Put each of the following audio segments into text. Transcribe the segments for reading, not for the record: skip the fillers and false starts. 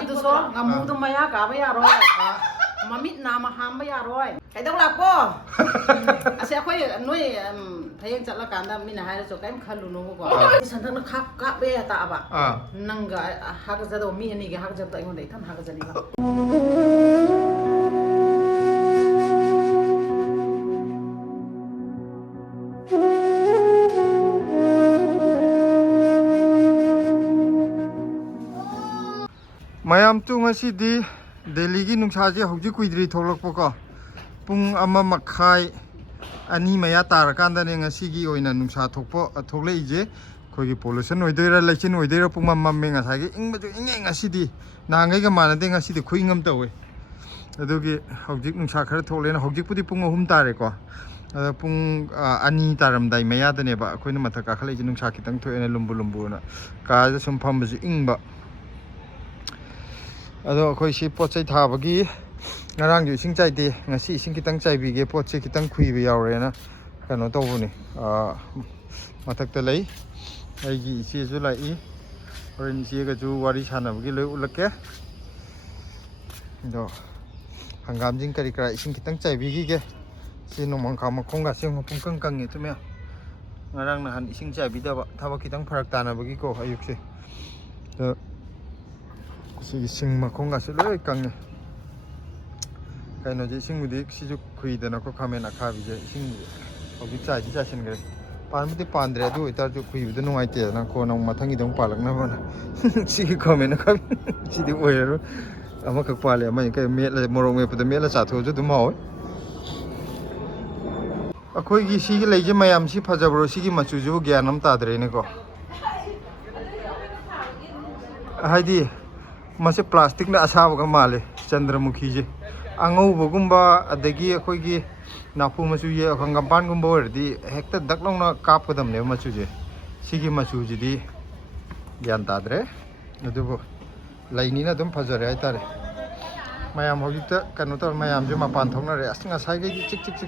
ꯑꯗꯨꯁꯨ ꯉꯥꯃꯨꯗꯣ ꯃꯌꯥ ꯀꯥꯕ ꯌꯥꯔꯣꯏ ꯃꯃꯤꯠ ꯅꯥꯝꯃ ꯍꯥꯝꯕ ꯌꯥꯔꯣꯏ ꯀꯩꯗꯧ ꯂꯥꯛꯄꯣ ꯑꯁꯦ ꯑꯩꯈꯣꯏ ꯅꯣꯏ ꯍꯌꯦꯡ ꯆꯠꯂꯀꯥꯟꯗ ꯃꯤꯅ ꯍꯥꯏꯔꯁꯨ ꯀꯔꯤꯝ ꯈꯜꯂꯨꯅꯨꯕꯀꯣ ꯁꯟꯊꯛꯅ ꯀꯥꯞꯄꯦ ꯇꯥꯛꯑꯕ ꯅꯪꯒ ꯍꯥꯒꯠꯆꯗꯧꯕ ꯃꯤ ꯑꯅꯤꯒꯤ ꯍꯥꯒꯠꯆꯕꯗꯣ ꯑꯩꯉꯣꯟꯗ ꯏꯊꯟ ꯍꯥꯒꯠꯆꯅꯤꯕ ꯃꯌꯥꯝ ꯇꯨ ꯉꯁꯤꯗꯤ ꯗꯦꯜꯂꯤꯒꯤ ꯅꯨꯡꯁꯥꯁꯦ ꯍꯧꯖꯤꯛ ꯀꯨꯏꯗ꯭ꯔꯤ ꯊꯣꯛꯂꯛꯄꯀꯣ ꯄꯨꯡ 1:30 2 ꯃꯌꯥ ꯇꯥꯔꯀꯥꯟꯗꯅꯦ ꯉꯁꯤꯒꯤ ꯑꯣꯏꯅ ꯅꯨꯡꯁꯥ ꯊꯣꯛꯂꯛꯏꯁꯦ ꯑꯩꯈꯣꯏꯒꯤ ꯄꯣꯂꯨꯁꯟ ꯑꯣꯏꯗꯣꯏꯔꯥ ꯂꯩꯆꯤꯟ ꯑꯣꯏꯗꯣꯏꯔꯥ ꯄꯨꯡ ꯃꯝꯃꯦ ꯉꯁꯥꯏꯒꯤ ꯏꯪꯕꯁꯨ ꯏꯪꯉꯦ ꯉꯁꯤꯗꯤ ꯅꯍꯥꯟꯈꯩꯒ ꯃꯥꯟꯅꯗꯦ ꯉꯁꯤꯗꯤ ꯈꯨꯏꯪ ꯑꯃ ꯇꯧꯋꯦ ꯑꯗꯨꯒꯤ ꯍꯧꯖꯤꯛ ꯅꯨꯡꯁꯥ ꯈꯔ ꯊꯣꯛꯂꯦꯅ ꯍꯧꯖꯤꯛꯄꯨꯗꯤ ꯄꯨꯡ 3 ꯇꯥꯔꯦꯀꯣ ꯑꯗ ꯄꯨꯡ 2 ꯇꯥꯔꯝꯗꯥꯏ ꯃꯌꯥꯗꯅꯦꯕ ꯑꯩꯈꯣꯏꯅ ꯃꯊꯛ ꯀꯥꯈꯠꯂꯛꯏꯁꯦ ꯅꯨꯡꯁꯥ ꯈꯤꯇꯪ ꯊꯣꯛꯑꯦꯅ ꯂꯨꯝꯕꯨꯅ ꯀꯥꯗ ꯁꯨꯝ ꯐꯝꯕꯁꯨ ꯏꯪꯕ ꯑꯗꯣ ꯑꯩꯈꯣꯏ ꯁꯤ ꯄꯣꯠ ꯆꯩ ꯊꯥꯕꯒꯤ ꯉꯔꯥꯡꯁꯨ ꯏꯁꯤꯡ ꯆꯥꯏꯗꯦ ꯉꯁꯤ ꯏꯁꯤꯡ ꯈꯤꯇꯪ ꯆꯥꯏꯕꯤꯒꯦ ꯄꯣꯠꯁꯦ ꯈꯤꯇꯪ ꯈꯨꯏꯕ ꯌꯥꯎꯔꯦꯅ ꯀꯩꯅꯣ ꯇꯧꯕꯅꯤ ꯃꯊꯛꯇ ꯂꯩ ꯑꯩꯒꯤ ꯏꯆꯦꯁꯨ ꯂꯥꯛꯏ ꯍꯣꯔꯦꯟ ꯏꯆꯦꯒꯁꯨ ꯋꯥꯔꯤ ꯁꯥꯟꯅꯕꯒꯤ ꯂꯣꯏ ꯎꯠꯂꯛꯀꯦ ꯑꯗꯣ ꯍꯪꯒꯥꯝꯁꯤꯡ ꯀꯔꯤ ꯀꯔꯥ ꯏꯁꯤꯡ ꯈꯤꯇꯪ ꯆꯥꯏꯕꯤꯈꯤꯒꯦ ꯁꯤ ꯅꯣꯡꯃꯪꯈꯥ ꯃꯈꯣꯡꯒꯁꯦ ꯄꯨꯡꯀꯪ ꯀꯪꯉꯦ ꯇꯨꯃꯦ ꯉꯔꯥꯡ ꯅꯍꯥꯟ ꯏꯁꯤꯡ ꯆꯥꯏꯕꯤꯗꯕ ꯊꯕꯛ ꯈꯤꯇꯪ ꯐꯔꯛ ꯇꯥꯅꯕꯒꯤꯀꯣ ꯑꯌꯨꯛꯁꯦ ꯑꯗꯣ ꯁꯤꯒꯤ ꯁꯤꯡ ꯃꯈꯣꯡꯒꯁꯨ ꯂꯣꯏ ꯀꯪꯉꯦ ꯀꯩꯅꯣꯁꯦ ꯏꯁꯤꯡꯕꯨꯗꯤ ꯁꯤꯁꯨ ꯈꯨꯏꯗꯅꯀꯣ ꯈꯥꯃꯦꯟ ꯑꯈꯥꯕꯤꯁꯦ ꯏꯁꯤꯡꯕꯨꯗꯤ ꯍꯧꯖꯤꯛ ꯆꯥꯏꯁꯤꯟꯈ꯭ꯔꯦ ꯄꯥꯟꯕꯨꯗꯤ ꯄꯥꯟꯗ꯭ꯔꯦ ꯑꯗꯨ ꯑꯣꯏꯇꯥꯔꯁꯨ ꯈꯨꯏꯕꯗ ꯅꯨꯡꯉꯥꯏꯇꯦꯗꯅ ꯀꯣꯟꯅ ꯃꯊꯪꯒꯤꯗ ꯑꯃꯨꯛ ꯄꯥꯜꯂꯛꯅꯕꯅ ꯁꯤꯒꯤ ꯈꯥꯃꯦꯟ ꯑꯈꯥꯕꯤ ꯁꯤꯗꯤ ꯑꯣꯏꯔꯔꯣꯏ ꯑꯃꯈꯛ ꯄꯥꯜꯂꯦ ꯑꯃ ꯀꯩ ꯃꯦꯠꯂ ꯃꯣꯔꯣꯛ ꯃꯦꯠꯄꯗ ꯃꯦꯠꯂ ꯆꯥꯊꯣꯛꯑꯁꯨ ꯑꯗꯨꯝ ꯍꯥꯎꯋꯦ ꯑꯩꯈꯣꯏꯒꯤ ꯁꯤꯒꯤ ꯂꯩꯁꯦ ꯃꯌꯥꯝ ꯁꯤ ꯐꯖꯕ꯭ꯔꯣ ꯁꯤꯒꯤ ꯃꯆꯨꯁꯤꯕꯨ ꯒ꯭ꯌꯥꯟ ꯑꯃ ꯇꯥꯗ꯭ꯔꯦꯅꯦꯀꯣ ꯍꯥꯏꯗꯤ ꯃꯁꯤ ꯄ꯭ꯂꯥꯁꯇꯤꯛꯅ ꯑꯁꯥꯕꯒ ꯃꯥꯜꯂꯦ ꯆꯟꯗ꯭ꯔꯃꯨꯈꯤꯁꯦ ꯑꯉꯧꯕꯒꯨꯝꯕ ꯑꯗꯒꯤ ꯑꯩꯈꯣꯏꯒꯤ ꯅꯥꯄꯨ ꯃꯆꯨ ꯍꯪꯒꯥꯝꯄꯥꯟꯒꯨꯝꯕ ꯑꯣꯏꯔꯗꯤ ꯍꯦꯛꯇ ꯗꯛ ꯂꯥꯎꯅ ꯀꯥꯞꯀꯗꯕꯅꯦꯕ ꯃꯆꯨꯁꯦ ꯁꯤꯒꯤ ꯃꯆꯨꯁꯤꯗꯤ ꯒ꯭ꯌꯥꯟ ꯇꯥꯗ꯭ꯔꯦ ꯑꯗꯨꯕꯨ ꯂꯩꯅꯤꯅ ꯑꯗꯨꯝ ꯐꯖꯔꯦ ꯍꯥꯏꯇꯥꯔꯦ ꯃꯌꯥꯝ ꯍꯧꯖꯤꯛꯇ ꯀꯩꯅꯣ ꯇꯧꯔ ꯃꯌꯥꯝꯁꯦ ꯃꯄꯥꯟ ꯊꯣꯛꯅꯔꯦ ꯑꯁ ꯉꯁꯥꯏꯈꯩꯗꯤ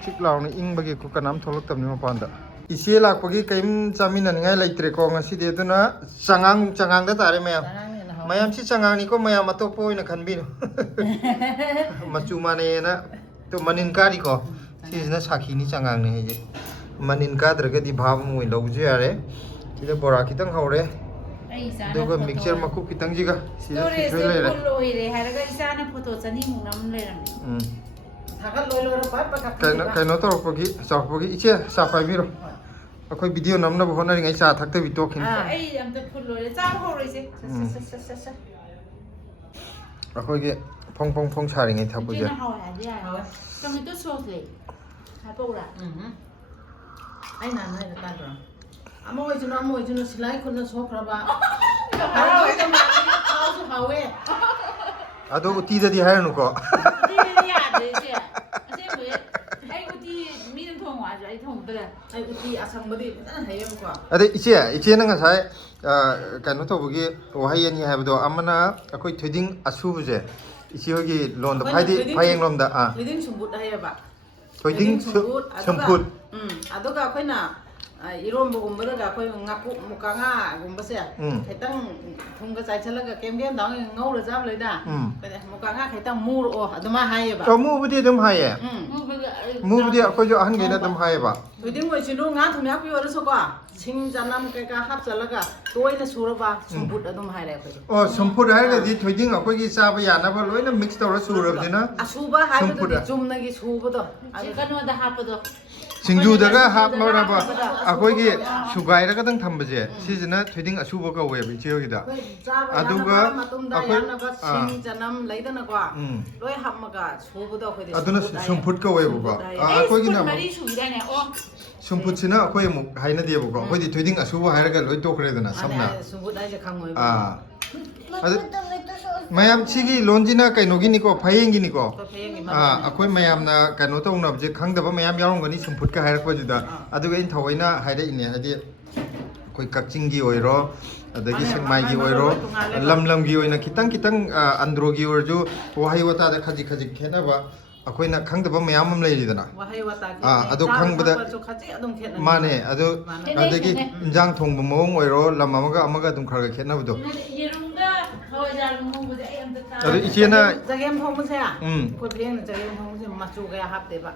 ꯆꯤꯛ ꯂꯥꯎꯅ ꯏꯪꯕꯒꯤ ꯀꯅꯥꯝ ꯊꯣꯛꯂꯛꯇꯕꯅꯤ ꯃꯄꯥꯟꯗ ꯏꯆꯦ ꯂꯥꯛꯄꯒꯤ ꯀꯔꯤꯝ ꯆꯥꯃꯤꯟꯅꯅꯤꯡꯉꯥই ꯂꯩꯇ꯭ꯔꯦꯀꯣ ꯉꯁꯤꯗꯤ ꯑꯗꯨꯅ ꯆꯉꯥꯡꯗ ꯇꯥꯔꯦ ꯃꯌꯥꯝ ꯁꯤ ꯆꯉꯥꯡꯅꯤꯀꯣ ꯃꯌꯥꯝ ꯑꯇꯣꯞꯄ ꯑꯣꯏꯅ ꯈꯟꯕꯤꯅꯨ ꯃꯆꯨ ꯃꯥꯟꯅꯩꯌꯦꯅ 또 ꯃꯅꯤꯟ ꯀꯥꯔꯤꯀꯣ ꯁꯤꯁꯤꯅ ꯁꯥꯈꯤꯅꯤ ꯆꯉꯥꯡꯅꯤ ꯍꯥꯏꯁꯦ ꯃꯅꯤꯟ ꯀꯥꯗ꯭ꯔꯒꯗꯤ ꯚꯥꯞ ꯑꯃ ꯑꯣꯏꯅ ꯂꯧꯕꯁꯨ ꯌꯥꯔꯦ ꯁꯤꯗ ꯕꯣꯔꯥ ꯈꯤꯇꯪ ꯍꯧꯔꯦ ꯑꯗꯨꯒ ꯃꯤꯛꯆꯔ ꯃꯀꯨꯞ ꯈꯤꯇꯪꯁꯤꯒ ꯁꯤꯗ ꯈꯤꯊꯣꯏ ꯂꯩꯔꯦ ꯂꯣꯏꯔꯦ ꯍꯥꯏꯔꯒ ꯏꯆꯥꯅ ꯐꯣꯇꯣ 200 ꯅꯝ ꯂꯩꯔꯝꯃꯦ ꯊꯥꯒꯠ ꯂꯣꯏꯔ ꯀꯩꯅꯣ ꯇꯧꯔꯛꯄꯒꯤ ꯆꯥꯎꯔꯛꯄꯒꯤ ꯏꯆꯦ ꯆꯥ ꯄꯥꯏꯕꯤꯔꯣ ꯑꯩꯈꯣꯏ ꯚꯤꯗꯤꯑꯣ ꯅꯝꯅꯕ ꯍꯣꯠꯅꯔꯤꯉꯩ ꯆꯥ ꯊꯛꯇꯕꯤ ꯇꯣꯛꯈꯤꯅꯤ ꯑꯩ ꯑꯝꯇ ꯐꯨꯜ ꯂꯣꯏꯔꯦ ꯆꯥꯕ ꯍꯧꯔꯣꯏꯁꯦ ꯑꯩꯈꯣꯏꯒꯤ ꯐꯣꯡ ꯁꯥꯔꯤꯉꯩ ꯊꯛꯄꯁꯦ ꯏꯆꯦꯅ ꯍꯥꯎꯋꯦ ꯍꯥꯏꯗꯤ ꯌꯥꯔꯦ ꯇꯣꯃꯦꯇꯣ ꯁꯣꯁ ꯂꯩ ꯍꯥꯞꯄꯧꯔꯥ ꯑꯩꯅ ꯅꯣꯏꯗ ꯇꯥꯗ꯭ꯔꯣ ꯑꯃ ꯑꯣꯏꯁꯨꯅ ꯁꯤꯂꯥꯏ ꯈꯨꯠꯅ ꯁꯣꯛꯈ꯭ꯔꯕ ꯍꯥꯎꯁꯨ ꯍꯥꯎꯋꯦ ꯑꯗꯣ ꯎꯇꯤꯗꯗꯤ ꯍꯥꯏꯔꯅꯨꯀꯣ ꯎꯇꯤꯗꯗꯤ ꯌꯥꯗ꯭ꯔꯦ ꯏꯆꯦ ꯑꯁꯦꯡꯕꯩ ꯑꯩ ꯎꯇꯤ ꯃꯤꯅ ꯊꯣꯡꯉꯨ ꯍꯥꯏꯔꯁꯨ ꯑꯩ ꯊꯣꯡꯗ꯭ꯔꯦ ꯑꯩ ꯎꯇꯤ ꯑꯁꯪꯕꯗꯤ ꯐꯖꯅ ꯍꯩꯌꯦꯕꯀꯣ ꯑꯗꯩ ꯏꯆꯦꯅ ꯉꯁꯥꯏ ꯀꯩꯅꯣ ꯇꯧꯕꯒꯤ ꯋꯥꯍꯩ ꯑꯅꯤ ꯍꯥꯏꯕꯗꯣ ꯑꯃꯅ ꯑꯩꯈꯣꯏ ꯊꯣꯏꯗꯤꯡ ꯑꯁꯨꯕꯁꯦ ꯏꯆꯦꯍꯣꯏꯒꯤ ꯂꯣꯟꯗ ꯍꯥꯏꯗꯤ ꯐꯌꯦꯡꯂꯣꯝꯗ ꯊꯣꯏꯗꯤꯡ ꯁꯨꯝꯕꯨꯠ ꯍꯥꯏꯌꯦꯕ ꯊꯣꯏꯗꯤꯡ ꯁꯨꯝꯐꯨꯠ ꯑꯗꯨꯒ ꯑꯩꯈꯣꯏꯅ ꯏꯔꯣꯝꯕꯒꯨꯝꯕꯗꯒ ꯑꯩꯈꯣꯏ ꯉꯥꯀꯨꯞ ꯃꯨꯀꯥ ꯉꯥꯒꯨꯝꯕꯁꯦ ꯈꯤꯇꯪ ꯊꯨꯝꯒ ꯆꯥꯏꯁꯤꯜꯂꯒ ꯀꯦꯝ ꯇꯧꯔꯒ ꯉꯧꯔ ꯆꯥꯕ ꯂꯩꯗ ꯃꯨꯀꯥ ꯉꯥ ꯈꯤꯇꯪ ꯃꯨꯔꯛꯑꯣ ꯑꯗꯨꯃꯥꯏꯅ ꯍꯥꯏꯌꯦꯕ ꯃꯨꯕꯨꯗꯤ ꯑꯗꯨꯝ ꯍꯥꯏꯌꯦ ꯃꯨꯕꯨꯗꯤ ꯑꯩꯈꯣꯏꯁꯨ ꯑꯍꯟꯈꯩꯅ ꯑꯗꯨꯝ ꯍꯥꯏꯌꯦꯕ ꯊꯣꯏꯗꯤꯡ ꯑꯣꯏꯁꯤꯅꯨ ꯉꯥ ꯊꯨꯝ ꯌꯥꯛꯄꯤ ꯑꯣꯏꯔꯁꯨꯀꯣ ꯁꯤꯡ ꯆꯅꯝ ꯀꯩꯀꯥ ꯍꯥꯞꯆꯤꯜꯂꯒ ꯇꯣꯏꯅ ꯁꯨꯔꯕ ꯁꯨꯝꯕꯨꯠ ꯑꯗꯨꯝ ꯍꯥꯏꯔꯦ ꯑꯩꯈꯣꯏꯗꯤ ꯑꯣ ꯁꯨꯝꯐꯨꯠ ꯍꯥꯏꯔꯒꯗꯤ ꯊꯣꯏꯗꯤꯡ ꯑꯩꯈꯣꯏꯒꯤ ꯆꯥꯕ ꯌꯥꯅꯕ ꯂꯣꯏꯅ ꯃꯤꯛꯁ ꯇꯧꯔ ꯁꯨꯔꯕꯁꯤꯅ ꯑꯁꯨꯕ ꯍꯥꯏꯕꯗꯨꯗꯤ ꯆꯨꯝꯅꯒꯤ ꯁꯨꯕꯗꯣ ꯀꯩꯅꯣꯗ ꯍꯥꯞꯄꯗꯣ ꯁꯤꯡꯖꯨꯗꯒ ꯍꯥꯞꯅꯕ ꯑꯩꯈꯣꯏꯒꯤ ꯁꯨꯒꯥꯏꯔꯒꯗꯪ ꯊꯝꯕꯁꯦ ꯁꯤꯁꯤꯅ ꯊꯣꯏꯗꯤꯡ ꯑꯁꯨꯕ ꯀꯧꯋꯦꯕ ꯏꯆꯦꯍꯣꯏꯒꯤꯗ ꯑꯗꯨꯒ ꯃꯇꯨꯡꯗ ꯌꯥꯅꯕ ꯁꯤꯡ ꯆꯅꯝ ꯂꯩꯗꯅꯀꯣ ꯂꯣꯏ ꯍꯥꯞꯃꯒ ꯁꯨꯕꯗꯣ ꯑꯩꯈꯣꯏꯗꯤ ꯑꯗꯨꯅ ꯁꯨꯝꯐꯨꯠ ꯀꯧꯋꯦꯕꯀꯣ ꯑꯩꯈꯣꯏꯒꯤꯅ ꯁꯨꯝꯐꯨꯠꯁꯤꯅ ꯑꯩꯈꯣꯏ ꯑꯃꯨꯛ ꯍꯥꯏꯅꯗꯦꯕꯀꯣ ꯑꯩꯈꯣꯏꯗꯤ ꯊꯣꯏꯗꯤꯡ ꯑꯁꯨꯕ ꯍꯥꯏꯔꯒ ꯂꯣꯏ ꯇꯣꯛꯈ꯭ꯔꯦꯗꯅ ꯁꯝꯅ ꯁꯨꯝꯕꯨꯠ ꯍꯥꯏꯁꯦ ꯈꯪꯉꯣꯏꯕ ꯑꯗꯨ ꯃꯌꯥꯝ ꯁꯤꯒꯤ ꯂꯣꯟꯁꯤꯅ ꯀꯩꯅꯣꯒꯤꯅꯤꯀꯣ ꯐꯌꯦꯡꯒꯤꯅꯤꯀோ ꯑꯩꯈꯣই ꯃꯌꯥꯝꯅ ꯀꯩꯅꯣ ꯇꯧꯅꯕꯁꯦ ꯈꯪꯗꯕ ꯃꯌꯥꯝ ꯌꯥꯎꯔꯝꯒꯅꯤ ꯁꯨꯝꯐꯨꯠꯀ ꯍꯥꯏꯔꯛꯄꯁꯤꯗ ꯑꯗꯨꯒ ꯑꯩꯅ ꯊꯑꯣꯏꯅ ꯍꯥꯏꯔꯛꯏꯅꯦ ꯍꯥꯏꯗꯤ ꯑꯩꯈꯣꯏ ꯀꯛꯆꯤꯡꯒꯤ ꯑꯣꯏꯔో ꯑꯗꯒꯤ ꯁꯦꯛꯃꯥꯏꯒꯤ ꯑꯣꯏꯔോ ꯂꯝꯒꯤ ꯑꯣꯏꯅ ꯈꯤꯇꯪ ꯑꯟꯗ꯭ꯔꯣꯒꯤ ꯑꯣꯏꯔꯁꯨ ꯋꯥꯍꯩ ꯋꯥꯇꯥꯗ ꯈꯖꯤꯛ ꯈꯦꯠꯅꯕ ꯑꯩꯈꯣꯏꯅ ꯈꯪꯗꯕ ꯃꯌꯥꯝ ꯑꯃ ꯂꯩꯔꯤꯗꯅ ꯑꯗꯨ ꯈꯪꯕꯗ ꯃꯥꯅꯦ ꯑꯗꯨ ꯑꯗꯒꯤ ꯏꯟꯖꯥꯡ ꯊꯣꯡꯕ ꯃꯑꯣꯡ ꯑꯣꯏꯔꯣ ꯂꯝ ꯑꯃꯒ ꯑꯗꯨꯝ ꯈꯔ ꯈꯦꯠꯅꯕꯗꯣ ꯌꯦꯔꯨꯝꯒ ꯍꯋꯥꯏꯖꯥꯔ ꯉꯧꯕꯁꯦ ꯑꯩ ꯑꯝꯇ ꯆꯥ အဲ့ဒါ 이제는 ꯆꯒꯦꯝ ꯊꯣꯡꯕꯁꯦ อืม ꯑꯩꯈꯣꯏ ꯐꯌꯦꯡꯅ ꯆꯒꯦꯝ ꯊꯣꯡꯕꯁꯦ ꯃꯆꯨ ꯀꯌꯥ ꯍꯥꯞꯇꯦꯕ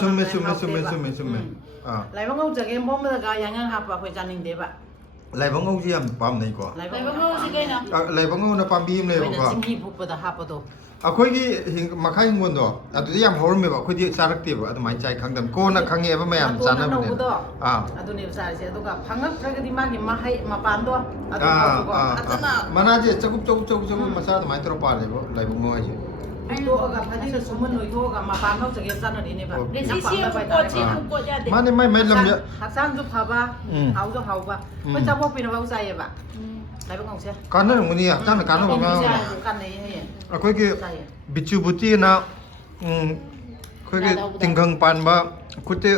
ꯆꯨꯝꯃꯦ ꯆꯨꯝꯃꯦ ꯆꯨꯝꯃꯦ ꯆꯨꯝꯃꯦ ꯆꯨꯝꯃꯦ ꯂꯥꯏꯕꯉꯧ ꯆꯒꯦꯝ ꯊꯣꯡꯕꯗꯒ ꯌꯥꯏꯉꯪ ꯍꯥꯞꯄ ꯑꯩꯈꯣꯏ ꯆꯥꯅꯤꯡꯗꯦꯕ ꯂꯥꯏꯕꯉꯧꯁꯤ ꯌꯥꯝ ꯄꯥꯝꯅꯩꯀꯣ ꯂꯩꯕꯉꯧꯁꯤ ꯀꯩꯅꯣ ꯂꯥꯏꯕꯉꯧꯅ ꯄꯥꯝꯕꯤ ꯑꯃ ꯑꯩꯈꯣꯏꯅ ꯂꯩꯕꯀꯣ ꯆꯤꯡꯍꯤ ꯐꯨꯛꯄꯗ ꯍꯥꯞꯄꯗꯣ ꯑꯩꯈꯣꯏꯒꯤ ꯃꯈꯥ ꯍꯤꯡꯒꯣꯜꯗꯣ ꯑꯗꯨꯗꯤ ꯌꯥꯝ ꯍꯧꯔꯝꯃꯦꯕ ꯑꯩꯈꯣꯏꯗꯤ ꯆꯥꯔꯛꯇꯦꯕ ꯑꯗꯨꯃꯥꯏꯅ ꯆꯥꯏ ꯈꯪꯗꯕ ꯀꯣꯟꯅ ꯈꯪꯉꯦꯕ ꯃꯌꯥꯝ ꯆꯥꯅꯕꯅꯦ ꯑꯗꯨꯅꯦꯕ ꯆꯥꯔꯤꯁꯦ ꯑꯗꯨꯒ ꯐꯪꯉꯛꯇ꯭ꯔꯒꯗꯤ ꯃꯥꯒꯤ ꯃꯍꯩ ꯃꯄꯥꯟꯗꯣ ꯑꯗꯨ ꯐꯖꯅ ꯃꯅꯥꯁꯦ ꯆꯒꯨꯞ ꯆꯒꯨꯞ ꯆꯒꯨꯞ ꯆꯒꯨꯞ ꯃꯆꯥ ꯑꯗꯨꯃꯥꯏꯅ ꯇꯧꯔ ꯄꯥꯜꯂꯦꯕ ꯂꯥꯏꯕꯉꯧ ꯍꯥꯏꯁꯦ ꯐꯨꯠꯇꯣꯛꯑꯒ ꯐꯗꯤꯅ ꯁꯨꯃꯟ ꯅꯣꯏꯊꯣꯛꯑꯒ ꯃꯄꯥꯟ ꯐꯥꯎ ꯆꯒꯦꯝ ꯆꯥꯅꯔꯤꯅꯦꯕ ꯃꯥꯅꯦ ꯃꯥꯏ ꯃꯥꯏ ꯂꯝ ꯍꯛꯆꯥꯡꯁꯨ ꯐꯕ ꯍꯥꯎꯁꯨ ꯍꯥꯎꯕ ꯑꯩꯈꯣꯏ ꯆꯥꯄꯣꯛꯄꯤꯅꯐꯥꯎ ꯆꯥꯏꯌꯦꯕ ꯂꯥꯏꯕꯉꯧꯁꯦ ꯀꯥꯟꯅꯔꯝꯒꯅꯤ ꯍꯛꯆꯥꯡꯗ ꯀꯥꯟꯅꯕ ꯉꯥꯡ ꯀꯥꯟꯅꯩ ꯍꯌꯦ ꯑꯩꯈꯣꯏꯒꯤ ꯕꯤꯆꯨꯕꯨꯇꯤꯅ ꯑꯩꯈꯣꯏꯒꯤ ꯇꯤꯡꯈꯪ ꯄꯥꯟꯕ ꯈꯨꯠꯇ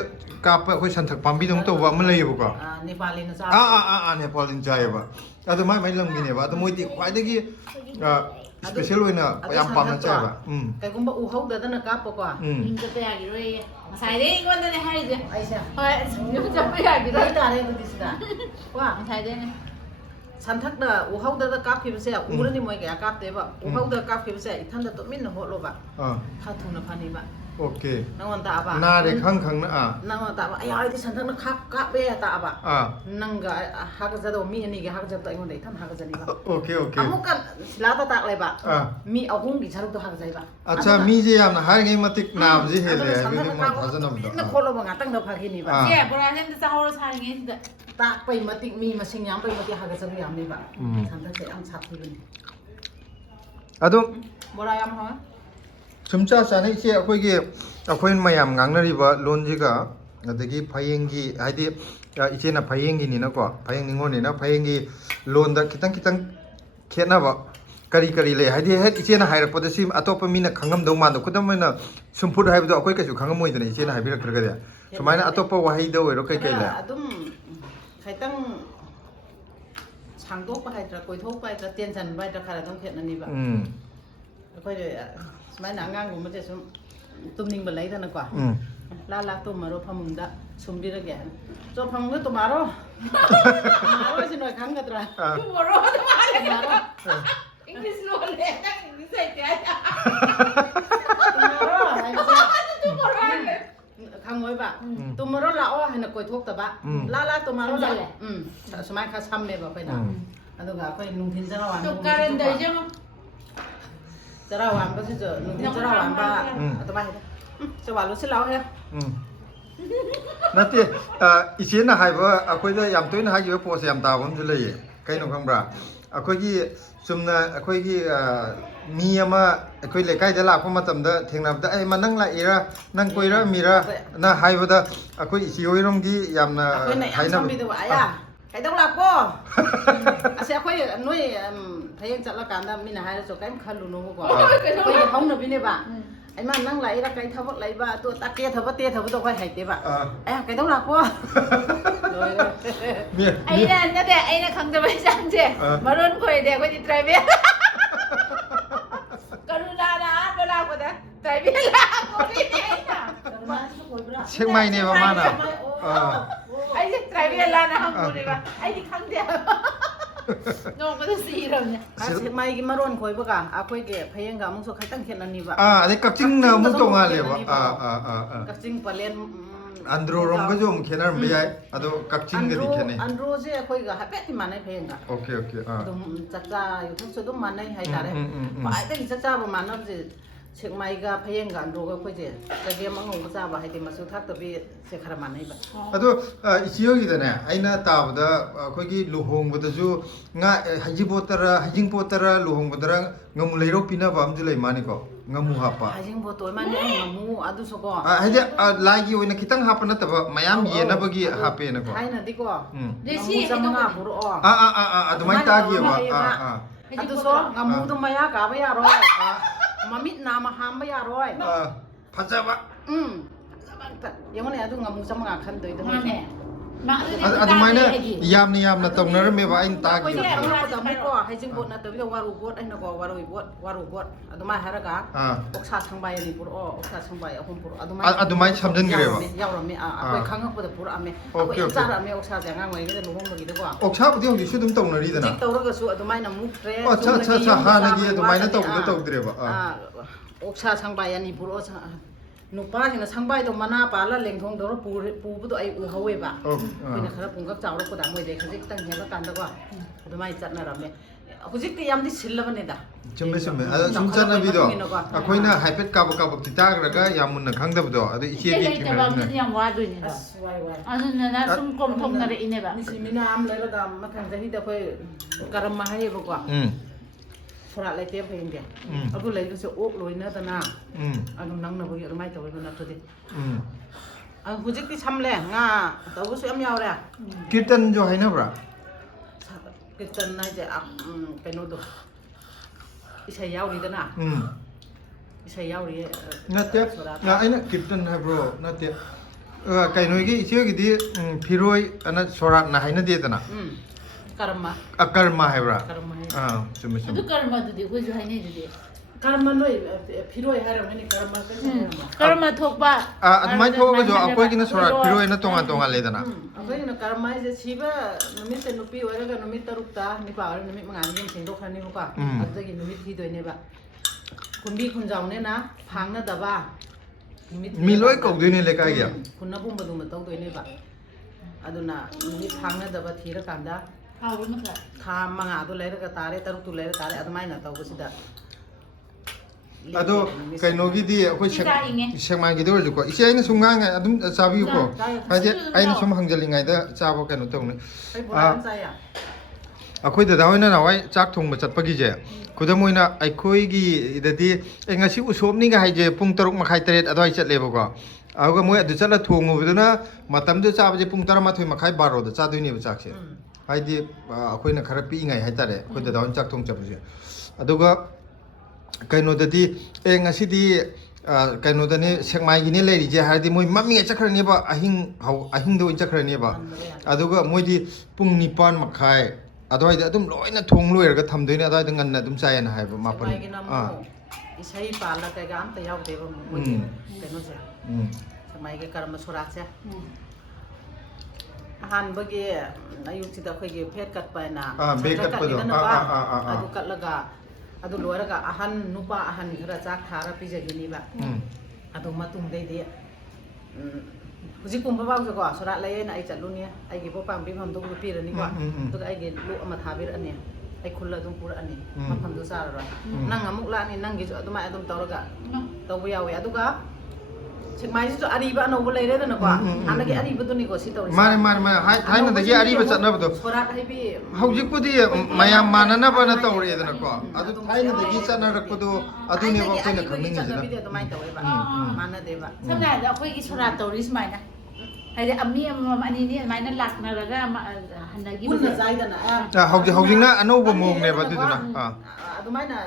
ꯀꯥꯞꯄ ꯑꯩꯈꯣꯏ ꯁꯟꯊꯛ ꯄꯥꯝꯕꯤꯗꯧꯅ ꯇꯧꯕ ꯑꯃ ꯂꯩꯌꯦꯕꯀꯣ ꯅꯦꯄꯥꯂꯤꯅ ꯅꯦꯄꯥꯜꯗꯤꯟ ꯆꯥꯏꯌꯦꯕ ꯑꯗꯨ ꯃꯥꯏ ꯃꯥꯏ ꯂꯝꯒꯤꯅꯦꯕ ꯑꯗꯨ ꯃꯣꯏꯗꯤ ꯈ꯭ꯋꯥꯏꯗꯒꯤ ꯁ꯭ꯄꯦꯁꯦꯜ ꯑꯣꯏꯅ ꯌꯥꯝ ꯄꯥꯝꯅ ꯆꯥꯏꯕ ꯀꯩꯒꯨꯝꯕ ꯎꯍꯧꯗꯗꯅ ꯀꯥꯞꯄꯀꯣ ꯌꯨꯝ ꯆꯠꯄ ꯌꯥꯈꯤꯔꯣꯏꯌꯦ ꯉꯁꯥꯏꯗꯩ ꯑꯩꯉꯣꯟꯗꯅꯦ ꯍꯥꯏꯔꯤꯁꯦ ꯑꯩꯁꯦ ꯍꯣꯏ ꯌꯨꯝ ꯆꯠꯄ ꯌꯥꯈꯤꯔꯣꯏ ꯍꯥꯏꯇꯥꯔꯦ ꯑꯗꯨꯗꯤ ꯁꯤꯗ ꯋꯥ ꯉꯁꯥꯏꯗꯩꯅꯦ ꯁꯟꯊꯛꯅ ꯎꯍꯧꯗꯗ ꯀꯥꯞꯈꯤꯕꯁꯦ ꯎꯔꯗꯤ ꯃꯣꯏ ꯀꯌꯥ ꯀꯥꯞꯇꯦꯕ ꯎꯍꯧꯗ ꯀꯥꯞꯈꯤꯕꯁꯦ ꯏꯊꯟꯗ ꯇꯨꯃꯤꯟꯅ ꯍꯣꯠꯂꯣꯕ ꯈꯔ ꯊꯨꯅ ꯐꯅꯤꯕ ꯑꯣꯀꯦ ꯅꯪꯉꯣꯟ ꯇꯥꯛꯑꯕ ꯅꯥꯔꯦ ꯈꯪ ꯈꯪꯅ ꯅꯪꯉꯣꯟ ꯇꯥꯛꯑꯕ ꯑꯩ ꯑꯩꯗꯤ ꯁꯟꯊꯛꯅ ꯀꯥꯞꯄꯦ ꯇꯥꯛꯑꯕ ꯅꯪꯒ ꯍꯥꯒꯠꯆꯗꯧꯕ ꯃꯤ ꯑꯅꯤꯒꯤ ꯍꯥꯒꯠꯆꯕꯗꯣ ꯑꯩꯉꯣꯟꯗ ꯏꯊꯟ ꯍꯥꯒꯠꯆꯅꯤꯕ ꯑꯣꯀꯦ ꯑꯣꯀꯦ ꯑꯃꯨꯛꯀ ꯁꯤꯂꯥꯗ ꯇꯥꯛꯂꯦꯕ ꯃꯤ ꯑꯍꯨꯝꯒꯤ ꯁꯔꯨꯛꯇꯣ ꯍꯥꯒꯠꯆꯩꯕ ꯑꯠꯆꯥ ꯃꯤꯁꯦ ꯌꯥꯝꯅ ꯍꯥꯏꯔꯤꯉꯩ ꯃꯇꯤꯛ ꯅꯥꯕꯁꯦ ꯍꯦꯜꯂꯦ ꯍꯥꯏꯕꯒꯤ ꯊꯥꯖꯅꯕꯗꯣ ꯈꯣꯠꯂꯣꯕ ꯉꯥꯛꯇꯪꯗ ꯐꯈꯤꯅꯤꯕ ꯁꯦ ꯕꯣꯔꯥꯁꯦ ꯑꯝꯇ ꯆꯥꯍꯧꯔꯣ ꯁꯥꯔꯤꯉꯩꯁꯤꯗ ꯇꯥꯛꯄꯩ ꯃꯇꯤꯛ ꯃꯤ ꯃꯁꯤꯡ ꯌꯥꯝꯕꯩ ꯃꯇꯤꯛ ꯍꯥꯒꯠꯆꯕ ꯌꯥꯝꯅꯦꯕ ꯁꯟꯊꯛꯁꯦ ꯌꯥꯝ ꯁꯥꯊꯤꯕꯅꯤ ꯑꯗꯨꯝ ꯕꯣꯔꯥ ꯌꯥꯝ ꯍꯥꯎꯋꯦ ꯁꯨꯝꯆꯥ ꯆꯥꯅꯩꯁꯦ ꯑꯩꯈꯣꯏꯅ ꯃꯌꯥꯝ ꯉꯥꯡꯅꯔꯤꯕ ꯂꯣꯟꯁꯤꯒ ꯑꯗꯒꯤ ꯐꯌꯦꯡꯒꯤ ꯍꯥꯏꯗꯤ ꯏꯆꯦꯅ ꯐꯌꯦꯡꯒꯤꯅꯤꯅꯀꯣ ꯐꯌꯦꯡ ꯅꯤꯉꯣꯜꯅꯤꯅ ꯐꯌꯦꯡꯒꯤ ꯂꯣꯟꯗ ꯈꯤꯇꯪ ꯈꯤꯇꯪ ꯈꯦꯠꯅꯕ ꯀꯔꯤ ꯀꯔꯤ ꯂꯩ ꯍꯥꯏꯗꯤ ꯍꯦꯛ ꯏꯆꯦꯅ ꯍꯥꯏꯔꯛꯄꯗ ꯁꯤ ꯑꯇꯣꯞꯄ ꯃꯤꯅ ꯈꯪꯉꯝꯗꯧ ꯃꯥꯟꯗ ꯈꯨꯗꯝ ꯑꯣꯏꯅ ꯁꯨꯝꯐꯨꯠ ꯍꯥꯏꯕꯗꯣ ꯑꯩꯈꯣꯏ ꯀꯩꯁꯨ ꯈꯪꯉꯝꯃꯣꯏꯗꯅ ꯏꯆꯦꯅ ꯍꯥꯏꯕꯤꯔꯛꯇ꯭ꯔꯒꯗꯤ ꯁꯨꯃꯥꯏꯅ ꯑꯇꯣꯞꯄ ꯋꯥꯍꯩꯗ ꯑꯣꯏꯔో ꯀꯩ ꯀꯩ ꯂꯩ ꯑꯗꯨꯝ ꯈꯤꯇꯪ ꯁꯥꯡꯗꯣꯛꯄ ꯍꯥꯏꯗ꯭ꯔꯥ ꯀꯣꯏꯊꯣꯛꯄ ꯍꯥꯏꯗ꯭ꯔꯥ ꯇꯦꯟꯁꯟꯕ ꯍꯥꯏꯗ꯭ꯔꯥ ꯈꯔ ꯑꯗꯨꯝ ꯈꯦꯠꯅꯅꯤꯕ ꯑꯩꯈꯣꯏ ꯁꯨꯃꯥꯏꯅ ꯑꯉꯥꯡꯒꯨꯝꯕꯁꯦ ꯁꯨꯝ ꯇꯨꯝꯅꯤꯡꯕ ꯂꯩꯗꯅꯀꯣ ꯂꯥ ꯇꯨꯝꯃꯔꯣ ꯐꯃꯨꯡꯗ ꯁꯨꯝꯕꯤꯔꯒꯦ ꯆꯣ ꯐꯃꯨꯡꯗ ꯇꯨꯝꯃꯔꯣ ꯇꯨꯝꯃꯔꯣ ꯁꯤ ꯅꯣꯏ ꯈꯪꯒꯗ꯭ꯔꯥ ꯇꯨꯝꯃꯣꯔꯣ ꯇꯨꯝꯃꯣꯔꯣ ꯏꯪꯂꯤꯁ ꯂꯣꯜꯂꯦ ꯅꯪ ꯏꯪꯂꯤꯁ ꯍꯩꯇꯦ ꯍꯥꯏꯗ ꯇꯨꯝꯃꯔꯣ ꯍꯥꯏꯕꯁꯦ ꯇꯨꯝꯃꯣꯔꯣ ꯍꯥꯏꯔꯦ ꯈꯪꯉꯣꯏꯕ ꯇꯨꯝꯃꯔꯣ ꯂꯥꯛꯑꯣ ꯍꯥꯏꯅ ꯀꯣꯏꯊꯣꯛꯇꯕ ꯂꯥ ꯇꯨꯝꯃꯔꯣ ꯁꯨꯃꯥꯏꯅ ꯈꯔ ꯁꯝꯃꯦꯕ ꯑꯩꯈꯣꯏꯅ ꯑꯗꯨꯒ ꯑꯩꯈꯣꯏ ꯅꯨꯡꯊꯤꯟ ꯆꯔꯥ ꯋꯥꯟꯕ ꯆꯔꯥ ꯋꯥꯟꯕꯁꯤꯁꯨ ꯅꯨꯡꯊꯤꯟ ꯆꯔꯥ ꯋꯥꯟꯕ ꯑꯗꯨꯃꯥꯏꯅ ꯆꯔꯥ ꯋꯥꯟꯂꯨꯁꯤ ꯂꯥꯛꯑꯣ ꯍꯦ ꯅꯠꯇꯦ ꯏꯆꯦꯅ ꯍꯥꯏꯕ ꯑꯩꯈꯣꯏꯗ ꯌꯥꯝ ꯇꯣꯏꯅ ꯍꯥꯏꯈꯤꯕ ꯄꯣꯠꯁꯦ ꯌꯥꯝ ꯇꯥꯕ ꯑꯃꯁꯨ ꯂꯩꯌꯦ ꯀꯩꯅꯣ ꯈꯪꯕ꯭ꯔꯥ ꯑꯩꯈꯣꯏꯒꯤ ꯆꯨꯝꯅ ꯑꯩꯈꯣꯏꯒꯤ ꯃꯤ ꯑꯃ ꯑꯩꯈꯣꯏ ꯂꯩꯀꯥꯏꯗ ꯂꯥꯛꯄ ꯃꯇꯝꯗ ꯊꯦꯡꯅꯕꯗ ꯑꯩ ꯅꯪ ꯂꯥꯛꯏꯔꯥ ꯅꯪ ꯀꯣꯏꯔꯛꯑꯃꯤꯔꯥ ꯅ ꯍꯥꯏꯕꯗ ꯑꯩꯈꯣꯏ ꯏꯆꯦ ꯍꯣꯏꯔꯣꯝꯒꯤ ꯌꯥꯝꯅ ꯍꯥꯏꯅꯕ ꯑꯌꯥ ꯀꯩꯗꯧ ꯂꯥꯛꯄꯣ ꯑꯁꯤ ꯑꯩꯈꯣꯏ ꯅꯣꯏ ꯍꯌꯦꯡ ꯆꯠꯂꯀꯥꯟꯗ ꯃꯤꯅ ꯍꯥꯏꯔꯁꯨ ꯀꯩꯝ ꯈꯜꯂꯨꯅꯨꯕꯀꯣ ꯑꯩꯈꯣꯏꯒꯤ ꯍꯧꯅꯕꯤꯅꯦꯕ ꯑꯩꯃ ꯅꯪ ꯂꯥꯛꯏꯔꯥ ꯀꯩ ꯊꯕꯛ ꯂꯩꯕ ꯑꯗꯨ ꯇꯦꯊꯕ ꯇꯦꯊꯕꯗꯣ ꯑꯩꯈꯣꯏ ꯍꯩꯇꯦꯕ ꯑꯌꯥ ꯀꯩꯗꯧ ꯂꯥꯛꯄꯣ ꯑꯩꯅ ꯈꯪꯖꯕ ꯏꯟꯁꯥꯡꯁꯦ ꯃꯔꯣꯟ ꯈꯣꯏꯗꯦ ꯑꯩꯈꯣꯏꯗꯤ ꯇ꯭ꯔꯥꯏꯕꯦꯜ ꯀꯔꯨꯅꯥꯅ ꯑꯍꯥꯟꯕ ꯂꯥꯛꯄꯗ ꯇ꯭ꯔꯥꯏꯕꯦꯜ ꯂꯥꯛꯄꯅꯤꯅꯦ ꯑꯩꯅ ꯁꯦꯛꯃꯥꯏꯅꯦꯕ ꯃꯥꯅ ꯑꯩꯁꯦ ꯇ꯭ꯔꯥꯏꯕꯦꯜꯂꯥꯅ ꯍꯪꯉꯨꯔꯦꯕ ꯑꯩꯗꯤ ꯈꯪꯗꯦ ꯅꯣꯡꯃꯗ ꯁꯤꯔꯕꯅꯦ ꯃꯥꯒꯤ ꯃꯔꯣꯟ ꯈꯣꯏꯕꯒ ꯑꯩꯈꯣꯏꯒꯤ ꯐꯌꯦꯡꯒ ꯑꯃꯨꯛꯁꯨ ꯈꯤꯇꯪ ꯈꯦꯠꯅꯅꯤꯕ ꯑꯗꯩ ꯀꯛꯆꯤꯡꯅ ꯑꯃꯨꯛ ꯇꯣꯡꯉꯥꯜꯂꯦꯕ ꯀꯛꯆꯤꯡ ꯄꯂꯦꯟ ꯑꯟꯗ꯭ꯔꯣꯔꯣꯝꯒꯁꯨ ꯑꯃꯨꯛ ꯈꯦꯠꯅꯔꯝꯕ ꯌꯥꯏ ꯑꯗꯣ ꯀꯛꯆꯤꯡꯒꯗꯤ ꯈꯦꯠꯅꯩ ꯑꯟꯗ꯭ꯔꯣꯁꯦ ꯑꯩꯈꯣꯏꯒ ꯍꯥꯏꯐꯦꯠꯇꯤ ꯃꯥꯟꯅꯩ ꯐꯌꯦꯡꯒ ꯑꯣꯀꯦ ꯑꯣꯀꯦ ꯑꯗꯨꯝ ꯆꯥꯛꯆꯥ ꯌꯨꯊꯛꯁꯨ ꯑꯗꯨꯝ ꯃꯥꯟꯅꯩ ꯍꯥꯏꯇꯥꯔꯦ ꯈ꯭ꯋꯥꯏꯗꯒꯤ ꯆꯥꯛꯆꯥꯕ ꯃꯥꯟꯅꯕꯁꯦ ꯁꯦꯛꯃꯥꯏꯒ ꯐꯌꯦꯡꯒ ꯑꯟꯗ꯭ꯔꯣꯒ ꯑꯩꯈꯣꯏꯁꯦ ꯆꯒꯦꯝ ꯑꯉꯧꯕ ꯆꯥꯕ ꯍꯥꯏꯗꯤ ꯃꯆꯨ ꯊꯥꯛꯇꯕꯤꯁꯦ ꯈꯔ ꯃꯥꯟꯅꯩꯕ ꯑꯗꯣ ꯏꯆꯦꯍꯣꯏꯒꯤꯗꯅꯦ ꯑꯩꯅ ꯇꯥꯕꯗ ꯑꯩꯈꯣꯏꯒꯤ ꯂꯨꯍꯣꯡꯕꯗꯁꯨ ꯉꯥ ꯍꯩꯖꯤꯡꯄꯣꯠꯇꯔ ꯂꯨꯍꯣꯡꯕꯗꯔ ꯉꯥꯃꯨ ꯂꯩꯔꯧ ꯄꯤꯅꯕ ꯑꯃꯁꯨ ꯂꯩ ꯃꯥꯅꯤꯀꯣ ꯉꯥꯃꯨ ꯍꯥꯞꯄ ꯍꯩꯖꯤꯡꯄꯣꯠꯇꯣ ꯃꯥꯅꯦ ꯉꯥꯃꯨ ꯑꯗꯨꯁꯨꯀꯣ ꯍꯥꯏꯗꯤ ꯂꯥꯏꯒꯤ ꯑꯣꯏꯅ ꯈꯤꯇꯪ ꯍꯥꯞꯄ ꯅꯠꯇꯕ ꯃꯌꯥꯝ ꯌꯦꯟꯅꯕꯒꯤ ꯍꯥꯞꯄꯦꯅꯀꯣ ꯊꯥꯏꯅꯗꯤꯀꯣ ꯗꯦꯁꯤ ꯉꯥꯃꯨ 5 ꯄꯨꯔꯛꯑꯣ ꯑꯗꯨꯃꯥꯏꯅ ꯇꯥꯈꯤꯕ ꯑꯗꯨꯁꯨ ꯉꯥꯃꯨꯗꯣ ꯃꯌꯥ ꯀꯥꯕ ꯌꯥꯔꯣꯏ ꯃꯃꯤꯠ ꯅꯥꯝꯃ ꯍꯥꯝꯕ ꯌꯥꯔꯣꯏ ꯐꯖꯕ ꯐꯖꯕ ꯌꯦꯡꯉꯨꯅꯦ ꯑꯗꯨ ꯉꯥꯃꯨ 500 ꯈꯟꯗꯣꯏꯗꯣ ꯑꯗꯨꯃꯥꯏꯅ ꯌꯥꯝꯅ ꯇꯧꯅꯔꯝꯃꯦꯕ ꯑꯩꯅ ꯇꯥꯈꯤꯕ ꯑꯩꯈꯣꯏꯅ ꯈꯪꯉꯛꯄꯗ ꯑꯃꯨꯛꯀꯣ ꯍꯩꯖꯤꯡꯄꯣꯠ ꯅꯠꯇꯕꯤꯗ ꯋꯥꯔꯨꯄꯣꯠ ꯑꯩꯅꯀꯣ ꯋꯥꯔꯨꯄꯣꯠ ꯑꯗꯨꯃꯥꯏꯅ ꯍꯥꯏꯔꯒ ꯑꯣꯛꯁꯥ ꯁꯪꯕꯥꯏ 2 ꯄꯨꯔꯛꯑꯣ ꯑꯣꯛꯁꯥ ꯁꯪꯕꯥꯏ 3 ꯄꯨꯔꯛꯑꯣ ꯑꯗꯨꯃꯥꯏꯅ ꯁꯝꯖꯤꯟꯈ꯭ꯔꯦꯕ ꯌꯥꯎꯔꯝꯃꯦ ꯑꯩꯈꯣꯏ ꯈꯪꯉꯛꯄꯗ ꯄꯨꯔꯛꯑꯝꯃꯦ ꯑꯩꯈꯣꯏ ꯆꯥꯔꯛꯑꯝꯃꯦ ꯑꯣꯛꯁꯥꯁꯦ ꯑꯉꯥꯡ ꯑꯣꯏꯔꯤꯉꯩꯗ ꯂꯨꯍꯣꯡꯕꯒꯤꯗꯀꯣ ꯑꯣꯛꯁꯥꯕꯨꯗꯤ ꯍꯧꯖꯤꯛꯁꯨ ꯑꯗꯨꯝ ꯇꯧꯅꯔꯤꯗꯅ ꯍꯧꯖꯤꯛ ꯇꯧꯔꯒꯁꯨ ꯑꯗꯨꯃꯥꯏꯅ ꯃꯨꯛꯇ꯭ꯔꯦ ꯑꯠꯆꯥ ꯍꯥꯟꯅꯒꯤ ꯑꯗꯨꯃꯥꯏꯅ ꯇꯧꯕꯗꯣ ꯇꯧꯗ꯭ꯔꯦꯕ ꯑꯣꯛꯁꯥ ꯁꯪꯕꯥꯏ 2 ꯄꯨꯔꯛꯑꯣ ꯅꯨꯄꯥꯁꯤꯡꯅ ꯁꯪꯕꯥꯏꯗꯣ ꯃꯅꯥ ꯄꯥꯜꯂ ꯂꯦꯡꯊꯣꯡꯗꯧꯔ ꯄꯨꯕꯗꯣ ꯑꯩ ꯎꯍꯧꯋꯦꯕ ꯑꯩꯈꯣꯏꯅ ꯈꯔ ꯄꯨꯡꯀꯛ ꯆꯥꯎꯔꯛꯄꯗ ꯃꯣꯏꯗꯩ ꯈꯖꯤꯛꯇꯪ ꯍꯦꯜꯂꯀꯥꯟꯗꯀꯣ ꯑꯗꯨꯃꯥꯏꯅ ꯆꯠꯅꯔꯝꯃꯦ ꯍꯧꯖꯤꯛꯇꯤ ꯌꯥꯝꯗꯤ ꯁꯤꯜꯂꯕꯅꯤꯗ ꯆꯨꯝꯃꯦ ꯑꯗꯣ ꯁꯨꯝ ꯆꯠꯅꯕꯤꯗꯣ ꯑꯩꯈꯣꯏꯅ ꯍꯥꯏꯐꯦꯠ ꯀꯥꯕꯛꯇꯤ ꯇꯥꯈ꯭ꯔꯒ ꯌꯥꯝ ꯃꯨꯟꯅ ꯈꯪꯗꯕꯗꯣ ꯑꯗꯨ ꯏꯆꯦꯗꯤ ꯊꯦꯡꯅꯔꯤꯅ ꯌꯥꯝ ꯋꯥꯗꯣꯏꯅꯦꯕ ꯑꯗꯨꯅ ꯁꯨꯝ ꯀꯣꯝꯊꯣꯛꯅꯔꯛꯏꯅꯦꯕ ꯃꯤꯅ ꯑꯃ ꯂꯩꯔꯒ ꯃꯊꯪ ꯆꯍꯤꯗ ꯑꯩꯈꯣꯏ ꯀꯔꯝꯃ ꯍꯥꯏꯌꯦꯕꯀꯣ ꯁꯣꯔꯥꯠ ꯂꯩꯇꯦ ꯍꯌꯦꯡꯗꯤ ꯑꯗꯨ ꯂꯩꯕꯁꯦ ꯑꯣꯛ ꯂꯣꯏꯅꯗꯅ ꯑꯗꯨ ꯅꯪꯅꯕꯒꯤ ꯑꯗꯨꯃꯥꯏꯅ ꯇꯧꯋꯦꯕ ꯅꯠꯇ꯭ꯔꯗꯤ ꯍꯧꯖꯤꯛꯇꯤ ꯁꯝꯂꯦ ꯉꯥ ꯇꯧꯕꯁꯨ ꯌꯥꯝ ꯌꯥꯎꯔꯦ ꯀꯤꯔꯇꯟꯁꯨ ꯍꯥꯏꯅꯕ꯭ꯔꯥ ꯀꯤꯔꯇꯟ ꯍꯥꯏꯁꯦ ꯀꯩꯅꯣꯗꯣ ꯏꯁꯩ ꯌꯥꯎꯔꯤꯗꯅ ꯏꯁꯩ ꯌꯥꯎꯔꯤꯌꯦ ꯅꯠꯇꯦ ꯑꯩꯅ ꯀꯤꯔꯇꯟ ꯍꯥꯏꯕ꯭ꯔꯣ ꯅꯠꯇꯦ ꯀꯩꯅꯣꯒꯤ ꯏꯆꯦꯒꯤꯗꯤ ꯐꯤꯔꯣꯏ ꯑꯅ ꯁꯣꯔꯥꯠꯅ ꯍꯥꯏꯅꯗꯦꯗꯅ ꯀꯔꯝꯃ ꯑꯀꯔꯃ ꯍꯥꯏꯕ꯭ꯔꯥ ꯀꯔꯝꯃ ꯍꯥꯏ ꯆꯨꯝꯃꯦ ꯑꯗꯨ ꯀꯔꯃꯗꯨꯗꯤ ꯑꯩꯈꯣꯏꯁꯨ ꯍꯥꯏꯅꯩꯗꯨꯗꯤ ꯀꯔꯝꯃ ꯅꯣꯏ ꯐꯤꯔꯣꯏ ꯍꯥꯏꯔꯝꯒꯅꯤ ꯀꯔꯝꯃ ꯀꯔꯃ ꯊꯣꯛꯄ ꯑꯗꯨꯃꯥꯏꯅ ꯊꯣꯛꯑꯒꯁꯨ ꯑꯩꯈꯣꯏꯒꯤꯅ ꯁꯣꯔꯥꯠ ꯐꯤꯔꯣꯏꯅ ꯇꯣꯉꯥꯟꯂꯦꯗꯅ ꯑꯩꯈꯣꯏꯒꯤꯅ ꯀꯔꯝꯃ ꯍꯥꯏꯁꯦ ꯁꯤꯕ ꯅꯨꯃꯤꯠꯁꯦ ꯅꯨꯄꯤ ꯑꯣꯏꯔꯒ ꯅꯨꯃꯤꯠ 3ꯇ ꯅꯨꯄꯥ ꯑꯣꯏꯔꯒ ꯅꯨꯃꯤꯠ 5ꯅꯤ ꯌꯨꯝ ꯁꯦꯡꯗꯣꯛꯈ꯭ꯔꯅꯤꯕꯀꯣ ꯑꯗꯨꯗꯒꯤ ꯅꯨꯃꯤꯠ ꯊꯤꯗꯣꯏꯅꯦꯕ ꯈꯨꯟꯕꯤ ꯈꯨꯟꯖꯥꯎꯅꯦꯅ ꯐꯥꯡꯅꯗꯕ ꯃꯤ ꯂꯣꯏ ꯀꯧꯗꯣꯏꯅꯦ ꯂꯩꯀꯥꯏꯒꯤ ꯈꯨꯟꯅꯕꯨꯝꯕꯗꯨꯃ ꯇꯧꯗꯣꯏꯅꯦꯕ ꯑꯗꯨꯅ ꯅꯨꯃꯤꯠ ꯐꯥꯡꯅꯗꯕ ꯊꯤꯔꯀꯥꯟꯗ ꯊꯥ 5ꯗꯣ ꯂꯩꯔꯒ ꯇꯥꯔꯦ 6ꯇꯨ ꯂꯩꯔ ꯇꯥꯔꯦ ꯑꯗꯨꯃꯥꯏꯅ ꯇꯧꯕꯁꯤꯗ ꯑꯗꯣ ꯀꯩꯅꯣꯒꯤꯗꯤ ꯑꯩꯈꯣꯏ ꯁꯦꯛꯃꯥꯏꯒꯤꯗ ꯑꯣꯏꯔꯁꯨꯀꯣ ꯏꯆꯦ ꯑꯩꯅ ꯁꯨꯝ ꯉꯥꯡꯉꯦ ꯑꯗꯨꯝ ꯆꯥꯕꯤꯌꯨꯀꯣ ꯍꯥꯏꯗꯤ ꯑꯩꯅ ꯁꯨꯝ ꯍꯪꯖꯜꯂꯤꯉꯩꯗ ꯆꯥꯕ ꯀꯩꯅꯣ ꯇꯧꯅꯤ ꯑꯩꯈꯣই ꯗꯗꯥ ꯍꯣꯏꯅ ꯅꯍꯥꯟꯋꯥꯏ ꯆꯥꯛ ꯊꯣꯡꯕ ꯆꯠꯄꯒꯤꯁꯦ ꯈꯨꯗꯝ ꯑꯣꯏꯅ ꯑꯩꯈꯣꯏꯒꯤꯗꯗꯤ ꯉꯁꯤ ꯎꯁꯣꯞꯅꯤꯒ ꯍꯥꯏꯁꯦ ꯄꯨꯡ 6:30 ꯑꯗꯨꯋꯥꯏ ꯆꯠꯂꯦꯕꯀꯣ ꯑꯗꯨꯒ ꯃꯣꯏ ꯑꯗꯨ ꯆꯠꯂ ꯊꯣꯡꯉꯨꯕꯗꯨꯅ ꯃꯇꯝꯗꯨ ꯆꯥꯕꯁꯦ ꯄꯨꯡ 11:30 12ꯗ ꯆꯥꯗꯣꯏꯅꯦꯕ ꯆꯥꯛꯁꯦ ꯍꯥꯏꯗꯤ ꯑꯩꯈꯣꯏꯅ ꯈꯔ ꯄꯤꯛꯏꯉꯩ ꯍꯥꯏꯇꯥꯔꯦ ꯑꯩꯈꯣꯏ ꯗꯗꯥ ꯍꯣꯏꯅ ꯆꯥꯛ ꯊꯣꯡ ꯆꯠꯄꯁꯦ ꯑꯗꯨꯒ ꯀꯩꯅꯣꯗꯗꯤ ꯉꯁꯤꯗꯤ ꯀꯩꯅꯣꯗꯅꯦ ꯁꯦꯛꯃꯥꯏꯒꯤꯅꯦ ꯂꯩꯔꯤꯁꯦ ꯍꯥꯏꯔꯗꯤ ꯃꯣꯏ ꯃꯝꯃꯤꯉꯩ ꯆꯠꯈ꯭ꯔꯅꯦꯕ ꯑꯍꯤꯡꯗ ꯑꯣꯏꯅ ꯆꯠꯈ꯭ꯔꯅꯦꯕ ꯑꯗꯨꯒ ꯃꯣꯏꯗꯤ ꯄꯨꯡ 9:30 ꯑꯗꯨꯋꯥꯏꯗ ꯑꯗꯨꯝ ꯂꯣꯏꯅ ꯊꯣꯡ ꯂꯣꯏꯔꯒ ꯊꯝꯗꯣꯏꯅꯦ ꯑꯗꯨꯋꯥꯏꯗ ꯉꯟꯅ ꯑꯗꯨꯝ ꯆꯥꯏꯌꯦꯅ ꯍꯥꯏꯕ 9 ꯏꯁꯩ ꯄꯥꯜꯂ ꯀꯩꯀꯥ ꯑꯝꯇ ꯌꯥꯎꯗꯦꯕ ꯃꯣꯏꯒꯤ ꯀꯩꯅꯣꯁꯦ ꯁꯦꯛꯃꯥꯏꯒꯤ ꯀꯔꯝꯃ ꯁꯣꯔꯥꯠꯁꯦ ꯑꯍꯥꯟꯕꯒꯤ ꯑꯌꯨꯛꯁꯤꯗ ꯑꯩꯈꯣꯏꯒꯤ ꯐꯦꯠ ꯀꯠꯄ ꯍꯥꯏꯅ ꯑꯗꯨ ꯀꯠꯂꯒ ꯑꯗꯨ ꯂꯣꯏꯔꯒ ꯅꯨꯄꯥ ꯑꯍꯟ ꯈꯔ ꯆꯥꯛ ꯊꯥꯔ ꯄꯤꯖꯈꯤꯅꯤꯕ ꯑꯗꯨ ꯃꯇꯨꯡꯗꯩꯗꯤ ꯍꯧꯖꯤꯛ ꯀꯨꯝꯕ ꯐꯥꯎꯁꯦꯀꯣ ꯁꯣꯔꯥꯠ ꯂꯩꯌꯦꯅ ꯑꯩ ꯆꯠꯂꯨꯅꯤ ꯑꯩꯒꯤ ꯄꯣꯄꯥꯡ ꯄꯤꯐꯝꯗꯨ ꯄꯤꯔꯅꯤꯀꯣ ꯑꯗꯨꯒ ꯑꯩꯒꯤ ꯂꯨꯛ ꯑꯃ ꯊꯥꯕꯤꯔꯛꯑꯅꯤ ꯑꯩ ꯈꯨꯜꯂ ꯑꯗꯨꯝ ꯄꯨꯔꯛꯑꯅꯤ ꯃꯐꯝꯗꯨ ꯆꯥꯔꯔꯣꯏ ꯅꯪ ꯑꯃꯨꯛ ꯂꯥꯛꯑꯅꯤ ꯅꯪꯒꯤꯁꯨ ꯑꯗꯨꯃꯥꯏꯅ ꯑꯗꯨꯝ ꯇꯧꯔꯒ ꯇꯧꯕ ꯌꯥꯎꯋꯦ ꯑꯗꯨꯒ ꯁꯦꯛꯃꯥꯏꯁꯤꯁꯨ ꯑꯔꯤꯕ ꯑꯅꯧꯕ ꯂꯩꯔꯦꯗꯅꯀꯣ ꯍꯥꯟꯅꯒꯤ ꯑꯔꯤꯕꯗꯨꯅꯤꯀꯣ ꯁꯤ ꯇꯧꯔꯤꯁꯦ ꯃꯥꯅꯦ ꯊꯥꯏꯅꯗꯒꯤ ꯑꯔꯤꯕ ꯆꯠꯅꯕꯗꯣ ꯁꯣꯔꯥꯠ ꯍꯥꯏꯕꯤ ꯍꯧꯖꯤꯛꯄꯨꯗꯤ ꯃꯌꯥꯝ ꯃꯥꯟꯅꯅꯕꯅ ꯇꯧꯔꯦꯗꯅꯀꯣ ꯑꯗꯨ ꯊꯥꯏꯅꯗꯒꯤ ꯆꯠꯅꯔꯛꯄꯗꯣ ꯑꯗꯨꯅꯦꯕ ꯑꯩꯈꯣꯏꯅ ꯈꯪꯅꯤꯡꯉꯤꯁꯤꯅ ꯑꯗꯨꯃꯥꯏꯅ ꯇꯧꯋꯦꯕ ꯃꯥꯟꯅꯗꯦꯕ ꯁꯝꯅ ꯍꯥꯏꯔꯕꯗ ꯑꯩꯈꯣꯏꯒꯤ ꯁꯣꯔꯥꯠ ꯇꯧꯔꯤ ꯁꯨꯃꯥꯏꯅ ꯍꯥꯏꯗꯤ ꯃꯤ ꯑꯃꯃꯝ ꯑꯅꯤꯅꯤ ꯑꯗꯨꯃꯥꯏꯅ ꯂꯥꯛꯅꯔꯒ ꯄꯨꯟꯅ ꯆꯥꯏꯗꯅ ꯍꯧꯖꯤꯛꯅ ꯑꯅꯧꯕ ꯃꯑꯣꯡꯅꯦꯕ ꯑꯗꯨꯗꯨꯅ ꯑꯗꯨꯃꯥꯏꯅ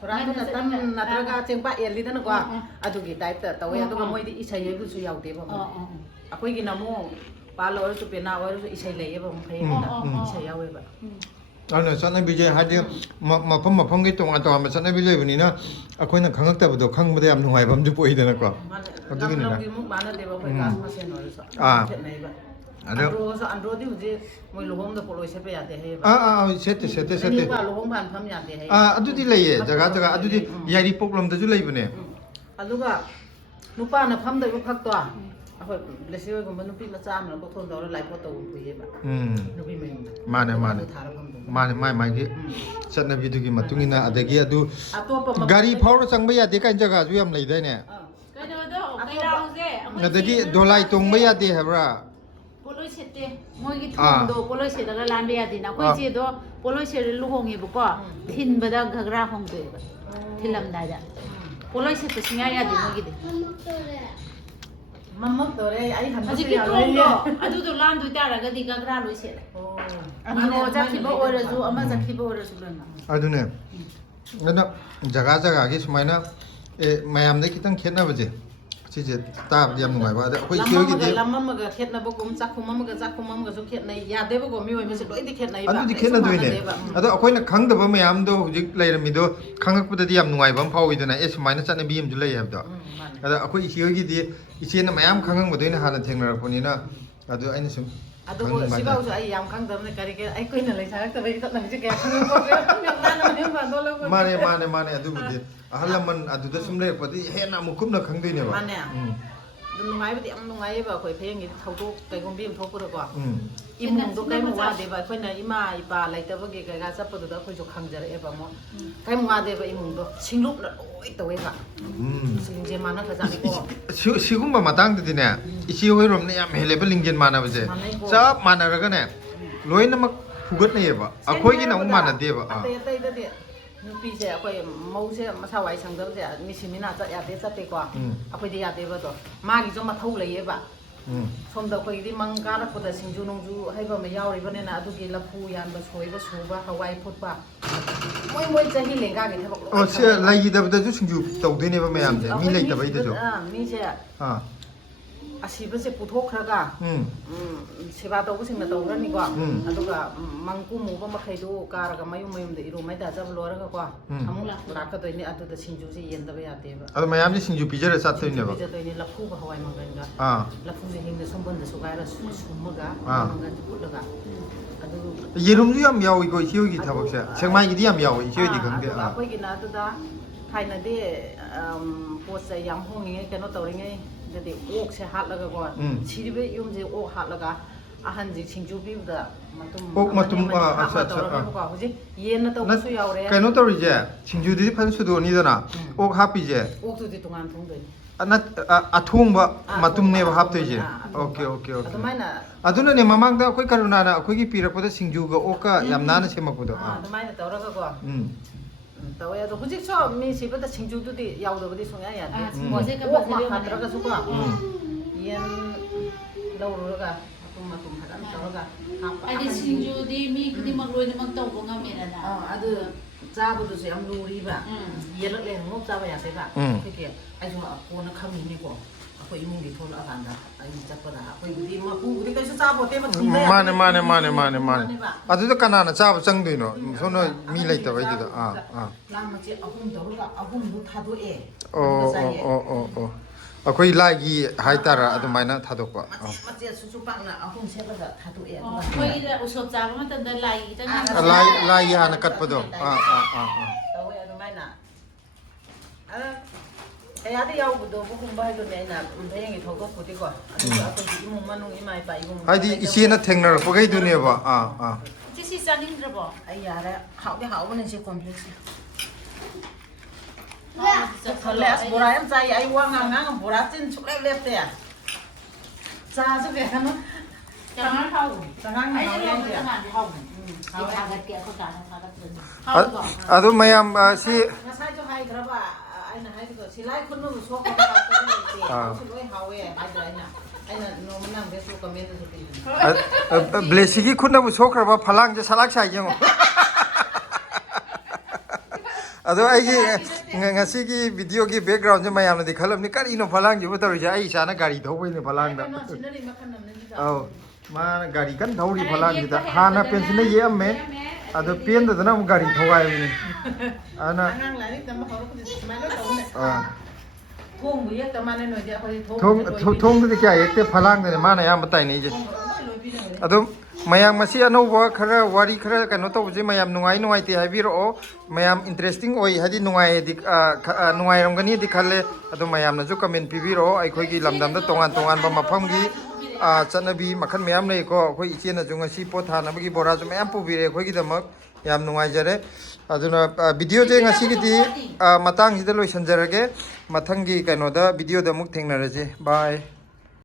ꯁꯣꯔꯥꯠꯇꯨꯅ ꯇꯟ ꯅꯠꯇ꯭ꯔꯒ ꯆꯦꯡꯄꯥꯛ ꯑꯦꯜꯂꯤꯗꯅꯀꯣ ꯑꯗꯨꯒꯤ ꯇꯥꯏꯞꯇ ꯇꯧꯋꯦ ꯑꯗꯨꯒ ꯃꯣꯏꯗꯤ ꯏꯁꯩ ꯍꯥꯏꯕꯁꯨ ꯌꯥꯎꯗꯦꯕ ꯑꯩꯈꯣꯏꯒꯤꯅ ꯑꯃꯨꯛ ꯄꯥꯜ ꯑꯣꯏꯔꯁꯨ ꯄꯦꯅꯥ ꯑꯣꯏꯔꯁꯨ ꯏꯁꯩ ꯂꯩꯌꯦꯕ ꯐꯌꯦꯡꯗ ꯏꯁꯩ ꯌꯥꯎꯋꯦꯕ ꯑꯗꯨꯅ ꯆꯠꯅꯕꯤꯁꯦ ꯍꯥꯏꯗꯤ ꯃꯐꯝꯒꯤ ꯇꯣꯉꯥꯟ ꯇꯣꯉꯥꯟꯕ ꯆꯠꯅꯕꯤ ꯂꯩꯕꯅꯤꯅ ꯑꯩꯈꯣꯏꯅ ꯈꯪꯉꯛꯇꯕꯗꯣ ꯈꯪꯕꯗ ꯌꯥꯝ ꯅꯨꯡꯉꯥꯏꯕ ꯑꯃꯁꯨ ꯄꯣꯛꯏꯗꯅꯀꯣ ꯑꯗꯨꯒꯤꯅꯤꯗ ꯃꯥꯟꯅꯗꯦꯕ ꯑꯩꯈꯣꯏ ꯀꯥꯁ ꯃꯁꯦꯟ ꯑꯣꯏꯔꯁꯨ ꯈꯦꯠꯅꯩꯕ ꯑꯟꯗ꯭ꯔꯣꯗꯤ ꯍꯧꯖꯤꯛ ꯃꯣꯏ ꯂꯨꯍꯣꯡꯗ ꯄꯣꯠꯂꯣꯏ ꯁꯦꯠꯄ ꯌꯥꯗꯦ ꯍꯥꯏꯌꯦꯕ ꯁꯦꯠꯇꯦ ꯅꯨꯄꯥ ꯂꯨꯍꯣꯡ ꯐꯝ ꯌꯥꯗꯦ ꯍꯥꯏꯌꯦ ꯑꯗꯨꯗꯤ ꯂꯩꯌꯦ ꯖꯒꯥ ꯑꯗꯨꯗꯤ ꯌꯥꯏꯔꯤꯄꯣꯛꯂꯣꯝꯗꯁꯨ ꯂꯩꯕꯅꯦ ꯑꯗꯨꯒ ꯅꯨꯄꯥꯅ ꯐꯝꯗꯣꯏꯕ ꯐꯛꯇꯣ ꯑꯩꯈꯣꯏ ꯂꯩꯁꯤ ꯑꯣꯏꯒꯨꯝꯕ ꯅꯨꯄꯤ ꯃꯆꯥ ꯑꯃꯅ ꯄꯣꯠꯊꯣꯟ ꯇꯧꯔ ꯂꯥꯏꯄꯣꯠ ꯇꯧꯕ ꯄꯨꯏꯌꯦꯕ ꯅꯨꯄꯤ ꯃꯌꯨꯝꯗ ꯃꯥꯅꯦ ꯃꯥꯒꯤ ꯆꯠꯅꯕꯤꯗꯨꯒꯤ ꯃꯇꯨꯡ ꯏꯟꯅ ꯑꯗꯒꯤ ꯑꯗꯨ ꯒꯥꯔꯤ ꯐꯥꯎꯔ ꯆꯪꯕ ꯌꯥꯗꯦ ꯀꯥꯏꯅ ꯖꯒꯥꯁꯨ ꯌꯥꯝ ꯂꯩꯗꯥꯏꯅꯦ ꯑꯗꯒꯤ ꯗꯣꯂꯥꯏ ꯇꯣꯡꯕ ꯌꯥꯗꯦ ꯍꯥꯏꯕ꯭ꯔꯥ ꯄꯣꯠꯂꯣꯏ ꯁꯦꯠꯇꯦ ꯃꯣꯏꯒꯤ ꯊꯣꯡꯗꯣ ꯄꯣꯠꯂꯣꯏ ꯁꯦꯠꯂꯒ ꯂꯥꯟꯕ ꯌꯥꯗꯦꯅ ꯑꯩꯈꯣꯏ ꯏꯆꯦꯗꯣ ꯄꯣꯠꯂꯣꯏ ꯁꯦꯠꯂ ꯂꯨꯍꯣꯡꯉꯦꯕꯀꯣ ꯊꯤꯟꯕꯗ ꯘꯒ꯭ꯔꯥ ꯍꯣꯡꯗꯣꯛꯑꯦꯕ ꯊꯤꯜꯂꯝꯗꯥꯏꯗ ꯄꯣꯠꯂꯣꯏ ꯁꯦꯠꯄ ꯁꯨꯡꯌꯥ ꯌꯥꯗꯦ ꯃꯣꯏꯒꯤꯗꯤ ꯃꯝꯃꯛꯇꯣꯔꯦ ꯑꯩ ꯍꯧꯖꯤꯛꯀꯤ ꯊꯣꯡꯗꯣ ꯑꯗꯨꯗꯣ ꯂꯥꯟꯗꯣꯏ ꯇꯥꯔꯒꯗꯤ ꯘꯒ꯭ꯔꯥ ꯂꯣꯏ ꯁꯦꯠꯂꯦ ꯑꯟꯗ꯭ꯔꯣ ꯆꯠꯈꯤꯕ ꯑꯣꯏꯔꯁꯨ ꯑꯃ ꯆꯠꯈꯤꯕ ꯑꯣꯏꯔꯁꯨ ꯂꯣꯏꯅ ꯑꯗꯨꯅꯦ ꯑꯗꯨꯅ ꯖꯒꯥꯒꯤ ꯁꯨꯃꯥꯏꯅ ꯃꯌꯥꯝꯗꯩ ꯈꯤꯇꯪ ꯈꯦꯠꯅꯕꯁꯦ ꯁꯤꯁꯦ ꯇꯥꯕꯗꯤ ꯌꯥꯝ ꯅꯨꯡꯉꯥꯏꯕ ꯑꯗ ꯑꯩꯈꯣꯏ ꯂꯝ ꯏꯆꯦꯍꯣꯏꯒꯤꯗꯤ ꯑꯃꯒ ꯈꯦꯠꯅꯕꯒꯨꯝ ꯆꯥꯛꯈꯨꯝ ꯑꯃꯒꯁꯨ ꯈꯦꯠꯅꯩ ꯌꯥꯗꯦꯕꯀꯣ ꯃꯤꯑꯣꯏꯕꯁꯦ ꯂꯣꯏꯅ ꯈꯦꯠꯅꯩꯕ ꯑꯗꯨꯗꯤ ꯀꯩꯁꯨ ꯈꯦꯠꯅꯗꯣꯏꯅꯦ ꯃꯥꯟꯅꯗꯦꯕ. ꯑꯗꯣ ꯑꯩꯈꯣꯏꯅ ꯈꯪꯗꯕ ꯃꯌꯥꯝꯗꯣ ꯍꯧꯖꯤꯛ ꯂꯩꯔꯝꯃꯤꯗꯣ ꯈꯪꯉꯛꯄꯗꯗꯤ ꯌꯥꯝ ꯅꯨꯡꯉꯥꯏꯕ ꯑꯃ ꯐꯥꯎꯋꯤꯗꯅ ꯁꯨꯃꯥꯏꯅ ꯆꯠꯅꯕꯤ ꯑꯃꯁꯨ ꯂꯩ ꯍꯥꯏꯕꯗꯣ ꯃꯥꯅꯦ. ꯑꯗ ꯑꯩꯈꯣꯏ ꯏꯆꯦꯍꯣꯏꯒꯤꯗꯤ ꯏꯆꯦꯅ ꯃꯌꯥꯝ ꯈꯪꯉꯝꯕꯗꯣꯏꯅ ꯍꯥꯟꯅ ꯊꯦꯡꯅꯔꯛꯄꯅꯤ나 ꯑꯗꯨ ꯑꯩꯅ ꯁꯨꯝ ꯑꯗꯨꯕꯨ ꯈꯪꯅꯤꯡꯕ ꯍꯥꯏꯇꯥꯔꯦ. ꯁꯤꯐꯥꯎꯁꯨ ꯑꯩ ꯌꯥꯝ ꯈꯪꯗꯕꯅꯤ ꯀꯔꯤ ꯑꯩ ꯀꯨꯏꯅ ꯂꯩꯁꯥꯔꯛꯇꯕꯒꯤ ꯆꯠꯅꯕꯤꯁꯦ ꯀꯌꯥ ꯈꯪꯉꯛꯄ ꯃꯥꯅꯦ ꯑꯗꯨꯕꯨꯗꯤ ꯑꯍꯜ ꯂꯃꯟ ꯑꯗꯨꯗ ꯁꯨꯝ ꯂꯩꯔꯛꯄꯗꯤ ꯍꯦꯟꯅ ꯑꯃꯨꯛ ꯀꯨꯞꯅ ꯈꯪꯗꯣꯏꯅꯦꯕ ꯃꯥꯅꯦ. ꯎꯝ ꯑꯗꯨꯝ ꯅꯨꯡꯉꯥꯏꯕꯗꯤ ꯌꯥꯝ ꯅꯨꯡꯉꯥꯏꯌꯦꯕ ꯑꯩꯈꯣꯏ ꯐꯌꯦꯡꯒꯤ ꯊꯧꯗꯣꯛ ꯀꯩꯒꯨꯝꯕꯤ ꯑꯃ ꯊꯣꯛꯄꯗꯀꯣ ꯏꯃꯨꯡꯗꯣ ꯀꯩꯝ ꯋꯥꯗꯦꯕ ꯑꯩꯈꯣꯏꯅ ꯏꯃꯥ ꯏꯄꯥ ꯂꯩꯇꯕꯒꯤ ꯀꯩꯀꯥ ꯆꯠꯄꯗꯨꯗ ꯑꯩꯈꯣꯏꯁꯨ ꯈꯪꯖꯔꯛꯑꯦꯕ ꯑꯃꯨꯛ ꯀꯩꯝ ꯋꯥꯗꯦꯕ ꯏꯃꯨꯡꯗꯣ ꯁꯤꯡꯂꯨꯞꯅ ꯂꯣꯏ ꯇꯧꯋꯦꯕ ꯁꯤꯡꯁꯦ ꯃꯥꯟꯅꯈ꯭ꯔꯖꯥꯠꯅꯤꯀꯣ ꯁꯤꯒꯨꯝꯕ ꯃꯇꯥꯡꯗꯗꯤꯅꯦ ꯏꯆꯦ ꯍꯣꯏꯔꯣꯝꯅ ꯌꯥꯝ ꯍꯦꯜꯂꯦꯕ ꯂꯤꯡꯖꯦꯜ ꯃꯥꯟꯅꯕꯁꯦ ꯃꯥꯟꯅꯩꯀꯣ. ꯆꯞ ꯃꯥꯟꯅꯔꯒꯅꯦ ꯂꯣꯏꯅꯃꯛ ꯐꯨꯒꯠꯅꯩꯌꯦꯕ ꯑꯩꯈꯣꯏꯒꯤꯅ ꯑꯃꯨꯛ ꯃꯥꯟꯅꯗꯦꯕ ꯑꯇꯩꯗꯗꯤ ꯅꯨꯄꯤꯁꯦ ꯑꯩꯈꯣꯏ ꯃꯧꯁꯦ ꯃꯁꯥ ꯋꯥꯏ ꯁꯪꯗꯕꯁꯦ ꯃꯤꯁꯤ ꯃꯤꯅꯥ ꯆꯠ ꯌꯥꯗꯦ ꯆꯠꯇꯦꯀꯣ ꯑꯩꯈꯣꯏꯗꯤ ꯌꯥꯗꯦꯕꯗꯣ ꯃꯥꯒꯤꯁꯨ ꯃꯊꯧ ꯂꯩꯌꯦꯕ ꯁꯣꯝꯗ ꯑꯩꯈꯣꯏꯒꯤꯗꯤ ꯃꯪ ꯀꯥꯔꯛꯄꯗ ꯁꯤꯡꯖꯨ ꯅꯣꯡꯖꯨ ꯍꯩꯕ ꯑꯃ ꯌꯥꯎꯔꯤꯕꯅꯤꯅ ꯑꯗꯨꯒꯤ ꯂꯐꯨ ꯌꯥꯟꯕ ꯁꯣꯏꯕ ꯁꯨꯕ ꯍꯋꯥꯏ ꯐꯨꯠꯄ ꯃꯣꯏ ꯆꯍꯤ ꯂꯦꯡꯒꯥꯒꯤ ꯊꯕꯛ ꯂꯣꯏ ꯑꯣ ꯁꯤ ꯂꯩꯈꯤꯗꯕꯗꯁꯨ ꯁꯤꯡꯖꯨ ꯇꯧꯗꯣꯏꯅꯦꯕ ꯃꯌꯥꯝꯁꯦ ꯃꯤ ꯂꯩꯇꯕꯩꯗꯁꯨ ꯃꯤꯁꯦ ꯑꯥ ꯑꯁꯤꯕꯁꯦ ꯄꯨꯊꯣꯛꯈ꯭ꯔꯒ ꯁꯦꯕꯥ ꯇꯧꯕꯁꯤꯡꯅ ꯇꯧꯈ꯭ꯔꯅꯤꯀꯣ ꯑꯗꯨꯒ ꯃꯪ ꯀꯨꯝꯃꯨꯕ ꯃꯈꯩꯗꯨ ꯀꯥꯔꯒ ꯃꯌꯨꯝꯗ ꯏꯔꯨ ꯃꯩꯗꯥꯖꯕ ꯂꯣꯏꯔꯒꯀꯣ ꯑꯃꯨꯛ ꯂꯥꯛꯀꯗꯣꯏꯅꯤ ꯑꯗꯨꯗ ꯁꯤꯡꯖꯨꯁꯦ ꯌꯦꯟꯗꯕ ꯌꯥꯗꯦꯕ ꯑꯗꯣ ꯃꯌꯥꯝꯁꯦ ꯁꯤꯡꯖꯨ ꯄꯤꯖꯔ ꯆꯠꯇꯣꯏꯅꯦꯕ ꯄꯤꯖꯗꯣꯏꯅꯤ ꯂꯐꯨꯒ ꯍꯋꯥꯏ ꯃꯪꯒꯟꯒ ꯂꯐꯨꯁꯦ ꯍꯤꯡꯅ ꯁꯨꯝꯕꯟꯗ ꯁꯨꯒꯥꯏꯔ ꯁꯨꯝꯃꯒ ꯃꯪꯒꯟꯁꯦ ꯐꯨꯠꯂꯒ ꯑꯗꯨ ꯌꯦꯔꯨꯝꯁꯨ ꯌꯥꯝ ꯌꯥꯎꯏꯀꯣ ꯏꯆꯦꯍꯣꯏꯒꯤ ꯊꯕꯛꯁꯦ ꯁꯦꯛꯃꯥꯏꯒꯤꯗꯤ ꯌꯥꯝ ꯌꯥꯎꯏ ꯏꯆꯦꯍꯣꯏꯗꯤ ꯈꯪꯗꯦ ꯑꯗꯨꯒ ꯑꯩꯈꯣꯏꯒꯤꯅ ꯑꯗꯨꯗ ꯊꯥꯏꯅꯗꯤ ꯄꯣꯠ ꯆꯩ ꯌꯥꯝ ꯍꯣꯡꯉꯤꯉꯩ ꯀꯩꯅꯣ ꯇꯧꯔꯤꯉꯩ ꯑꯗꯨꯗꯤ ꯑꯣꯛꯁꯦ ꯍꯥꯠꯂꯒꯀꯣ ꯁꯤꯔꯤꯕ ꯌꯨꯝꯁꯦ ꯑꯣꯛ ꯍꯥꯠꯂꯒ ꯑꯍꯟꯁꯤ ꯁꯤꯡꯖꯨ ꯄꯤꯕꯗ ꯑꯣꯛ ꯃꯇꯨꯝ ꯇꯧꯔꯒꯀꯣ ꯍꯧꯖꯤꯛ ꯌꯦꯟꯅ ꯇꯧꯕꯁꯨ ꯌꯥꯎꯔꯦ ꯀꯩꯅꯣ ꯇꯧꯔꯤꯁꯦ ꯁꯤꯡꯖꯨꯗꯨꯗꯤ ꯐꯖꯅ ꯁꯨꯗꯣꯛꯑꯅꯤꯗꯅ ꯑꯣꯛ ꯍꯥꯞꯄꯤꯁꯦ ꯑꯣꯛꯇꯨꯗꯤ ꯇꯣꯉꯥꯟ ꯊꯣꯡꯗꯣꯏꯅꯤ ꯑꯊꯣꯡꯕ ꯃꯇꯨꯝꯅꯦꯕ ꯍꯥꯞꯇꯣꯏꯁꯦ ꯑꯣꯀꯦ ꯑꯗꯨꯃꯥꯏꯅ ꯑꯗꯨꯅꯅꯦ ꯃꯃꯥꯡꯗ ꯑꯩꯈꯣꯏ ꯀरुණꯥꯅ ꯑꯩꯈꯣꯏꯒꯤ ꯄꯤꯔꯛꯄꯗ ꯁꯤꯡꯖꯨꯒ ꯑꯣꯛꯀ ꯌꯥम ꯅꯥꯟꯅ ꯁꯦꯝꯃꯛꯄꯗꯣ ꯑꯗꯨꯃꯥꯏꯅ ꯇꯧꯔꯒꯀꯣ ꯇꯧꯋꯦ ꯑꯗꯣ ꯍꯧꯖꯤꯛꯁꯨ ꯃꯤ ꯁꯤꯕꯗ ꯁꯤꯡꯖꯨꯗꯨꯗꯤ ꯌꯥꯎꯗꯕꯗꯤ ꯁꯨꯡꯌꯥ ꯌꯥꯗꯦ ꯑꯣꯛ ꯍꯥꯠꯇ꯭ꯔꯒꯁꯨꯀꯣ ꯌꯦꯟ ꯂꯧꯔꯨꯔꯒ ꯃꯇꯨꯝ ꯐꯖꯅ ꯇꯧꯔꯒ ꯍꯥꯞꯄ ꯍꯥꯏꯗꯤ ꯁꯤꯡꯖꯨꯗꯤ ꯃꯤ ꯈꯨꯗꯤꯡꯃꯛ ꯂꯣꯏꯅꯃꯛ ꯇꯧꯕ ꯉꯝꯃꯦꯗꯅ ꯑꯗꯨ ꯆꯥꯕꯗꯨꯁꯨ ꯌꯥꯝ ꯂꯨꯔꯤꯕ ꯌꯦꯜꯂꯛꯂꯦ ꯑꯃꯨꯛ ꯆꯥꯕ ꯌꯥꯗꯦꯕ ꯑꯩꯈꯣꯏꯒꯤ ꯑꯩꯁꯨ ꯀꯣꯟꯅ ꯈꯪꯉꯤꯅꯤꯀꯣ ꯑꯩꯈꯣꯏ ꯏꯃꯨꯡꯒꯤ ꯊꯣꯛꯂꯛꯑꯀꯥꯟꯗ ꯑꯩ ꯆꯠꯄꯗ ꯑꯩꯈꯣꯏꯕꯨꯗꯤ ꯃꯄꯨꯕꯨꯗꯤ ꯀꯩꯁꯨ ꯆꯥꯕꯣꯠꯇꯦꯕ ꯃꯥꯅꯦ ꯑꯗꯨꯗ ꯀꯅꯥꯅ ꯆꯥꯕ ꯆꯪꯗꯣꯏꯅꯣ ꯁꯣꯝꯅ ꯃꯤ ꯂꯩꯇꯕꯩꯗꯨꯗ ꯂꯥꯡ ꯃꯆꯦꯠ 3 ꯇꯧꯔꯒ 3ꯗꯨ ꯊꯥꯗꯣꯛꯑꯦ ꯑꯣ ꯑꯩꯈꯣꯏ ꯂꯥꯏꯒꯤ ꯍꯥꯏꯇꯥꯔꯦ ꯑꯗꯨꯃꯥꯏꯅ ꯊꯥꯗꯣꯛꯄ ꯃꯆꯦꯠꯁꯨ ꯄꯥꯛꯅ 3 ꯁꯦꯠꯂꯒ ꯊꯥꯗꯣꯛꯑꯦ ꯑꯩꯈꯣꯏꯒꯤꯗ ꯎꯁꯣꯞ ꯆꯥꯕ ꯃꯇꯝꯗ ꯂꯥꯏ ꯈꯤꯇꯪ ꯂꯥꯏꯒꯤ ꯍꯥꯟꯅ ꯀꯠꯄꯗꯣ ꯇꯧꯋꯦ ꯑꯗꯨꯃꯥꯏꯅ ꯀꯌꯥꯗ ꯌꯥꯎꯕꯗꯣꯕꯒꯨꯝꯕ ꯍꯥꯏꯗꯨꯅꯦ ꯑꯩꯅ ꯍꯌꯦꯡꯒꯤ ꯊꯧꯗꯣꯛꯄꯨꯗꯤꯀꯣ ꯑꯗꯨꯒ ꯑꯩꯈꯣꯏꯒꯤ ꯏꯃꯨꯡ ꯃꯅꯨꯡ ꯏꯃꯥ ꯏꯄꯥ ꯏꯃꯨꯡ ꯍꯥꯏꯗꯤ ꯏꯆꯦꯅ ꯊꯦꯡꯅꯔꯛꯄꯈꯩꯗꯨꯅꯦꯕ ꯁꯤ ꯆꯥꯅꯤꯡꯗ꯭ꯔꯕꯣ ꯑꯩ ꯌꯥꯔꯦ ꯍꯥꯎꯗꯤ ꯍꯥꯎꯕꯅꯤ ꯁꯤ ꯀꯣꯝꯄ꯭ꯂꯦꯛꯁꯦ ꯈꯜꯂꯦ ꯑꯁ ꯕꯣꯔꯥ ꯌꯥꯝ ꯆꯥꯏ ꯑꯩ ꯋꯥ ꯉꯥꯡ ꯕꯣꯔꯥ ꯆꯤꯟ ꯁꯨꯛꯂꯦꯞ ꯂꯦꯞꯇꯦ ꯆꯥꯁꯨ ꯀꯩꯅꯣ ꯆꯉꯥꯡ ꯍꯥꯎꯕꯅꯤ ꯆꯉꯥꯡ ꯍꯥꯎꯕꯅꯤ ꯊꯥꯒꯠꯀꯦ ꯑꯩꯈꯣꯏ ꯀꯥꯟꯗ ꯊꯥꯒꯠꯄꯅꯤ ꯑꯗꯨ ꯃꯌꯥꯝ ꯁꯤ ꯉꯁꯥꯏꯁꯨ ꯍꯥꯏꯈ꯭ꯔꯕ ꯑꯩꯅ ꯍꯥꯏꯕꯗꯣ ꯁꯤꯂꯥꯏ ꯈꯨꯟꯅꯨꯕ ꯁꯣꯛꯄꯗ ꯂꯩꯇꯦ ꯍꯥꯎꯁꯨ ꯂꯣꯏ ꯍꯥꯎꯋꯦ ꯍꯥꯏꯗ꯭ꯔꯥ ꯑꯩꯅ ꯅꯣꯡꯃ ꯅꯪ ꯐꯦꯁꯕꯨꯛ ꯀꯃꯦꯟꯗꯁꯨ ꯄꯤꯕꯅꯤ ꯕ꯭ꯂꯦꯁꯤꯒꯤ ꯈꯨꯠꯅꯕꯨ ꯁꯣꯛꯈ꯭ꯔꯕ ꯐꯂꯥꯡꯁꯦ ꯁꯂꯥꯛ ꯁꯥꯏ ꯌꯦꯡꯉꯣ ꯑꯗꯣ ꯑꯩꯒꯤ ꯉꯁꯤꯒꯤ ꯚꯤꯗꯤꯑꯣꯒꯤ ꯕꯦꯛꯒ꯭ꯔꯥꯎꯟꯁꯦ ꯃꯌꯥꯝꯅꯗꯤ ꯈꯜꯂꯝꯅꯤ ꯀꯔꯤꯅꯣ ꯐꯂꯥꯡꯁꯤꯕꯨ ꯇꯧꯔꯤꯁꯦ ꯑꯩ ꯏꯁꯥꯅ ꯒꯥꯔꯤ ꯊꯧꯕꯩꯅꯦ ꯐꯂꯥꯡꯗ ꯑꯧ ꯃꯥꯅ ꯒꯥꯔꯤ ꯀꯟꯅ ꯊꯧꯔꯤ ꯐꯂꯥꯡꯁꯤꯗ ꯍꯥꯟꯅ ꯄꯦꯟꯁꯤꯜꯅ ꯌꯦꯛꯑꯝꯃꯦ ꯑꯗꯣ ꯄꯦꯟꯗꯗꯅ ꯑꯃꯨꯛ ꯒꯥꯔꯤ ꯊꯧꯒꯥꯏꯕꯅꯤ ꯑꯗꯨꯅ ꯑꯉꯥꯡ ꯂꯥꯏꯔꯤꯛ ꯇꯝꯕ ꯍꯧꯔꯛꯄꯗ ꯁꯨꯃꯥꯏꯅ ꯇꯧꯅꯦ ꯊꯣꯡꯕꯨ ꯌꯦꯛꯇ ꯃꯥꯅ ꯅꯣꯏꯗꯤ ꯑꯩꯈꯣꯏ ꯊꯣꯡꯗꯗꯤ ꯀꯌꯥ ꯌꯦꯛꯇꯦ ꯐꯂꯥꯡꯗꯅꯦ ꯃꯥꯅ ꯑꯌꯥꯝꯕ ꯇꯥꯏꯅꯩꯁꯦ ꯑꯗꯨꯝ ꯃꯌꯥꯝ ꯃꯁꯤ ꯑꯅꯧꯕ ꯈꯔ ꯋꯥꯔꯤ ꯈꯔ ꯀꯩꯅꯣ ꯇꯧꯕꯁꯦ ꯃꯌꯥꯝ ꯅꯨꯡꯉꯥꯏꯇꯦ ꯍꯥꯏꯕꯤꯔꯛꯑꯣ ꯃꯌꯥꯝ ꯏꯟꯇꯔꯦꯁꯇꯤꯡ ꯑꯣꯏ ꯍꯥꯏꯗꯤ ꯅꯨꯡꯉꯥꯏꯔꯝꯒꯅꯤꯗꯤ ꯈꯜꯂꯦ ꯑꯗꯣ ꯃꯌꯥꯝꯅꯁꯨ ꯀꯃꯦꯟ ꯄꯤꯕꯤꯔꯛꯑꯣ ꯑꯩꯈꯣꯏꯒꯤ ꯂꯝꯗꯝꯗ ꯇꯣꯉꯥꯟ ꯇꯣꯉꯥꯟꯕ ꯃꯐꯝꯒꯤ ꯆꯠꯅꯕꯤ ꯃꯈꯜ ꯃꯌꯥꯝ ꯂꯩꯀꯣ ꯑꯩꯈꯣꯏ ꯏꯆꯦꯅꯁꯨ ꯉꯁꯤ ꯄꯣꯠ ꯊꯥꯅꯕꯒꯤ ꯕꯣꯔꯥꯁꯨ ꯃꯌꯥꯝ ꯄꯨꯕꯤꯔꯛꯑꯦ ꯑꯩꯈꯣꯏꯒꯤꯗꯃꯛ ꯌꯥꯝ ꯅꯨꯡꯉꯥꯏꯖꯔꯦ ꯑꯗꯨꯅ ꯚꯤꯗꯤꯑꯣꯁꯦ ꯉꯁꯤꯒꯤꯗꯤ ꯃꯇꯥꯡꯁꯤꯗ ꯂꯣꯏꯁꯤꯟꯖꯔꯒꯦ ꯃꯊꯪꯒꯤ ꯀꯩꯅꯣꯗ ꯚꯤꯗꯤꯑꯣꯗ ꯑꯃꯨꯛ ꯊꯦꯡꯅꯔꯁꯤ ꯕꯥꯏ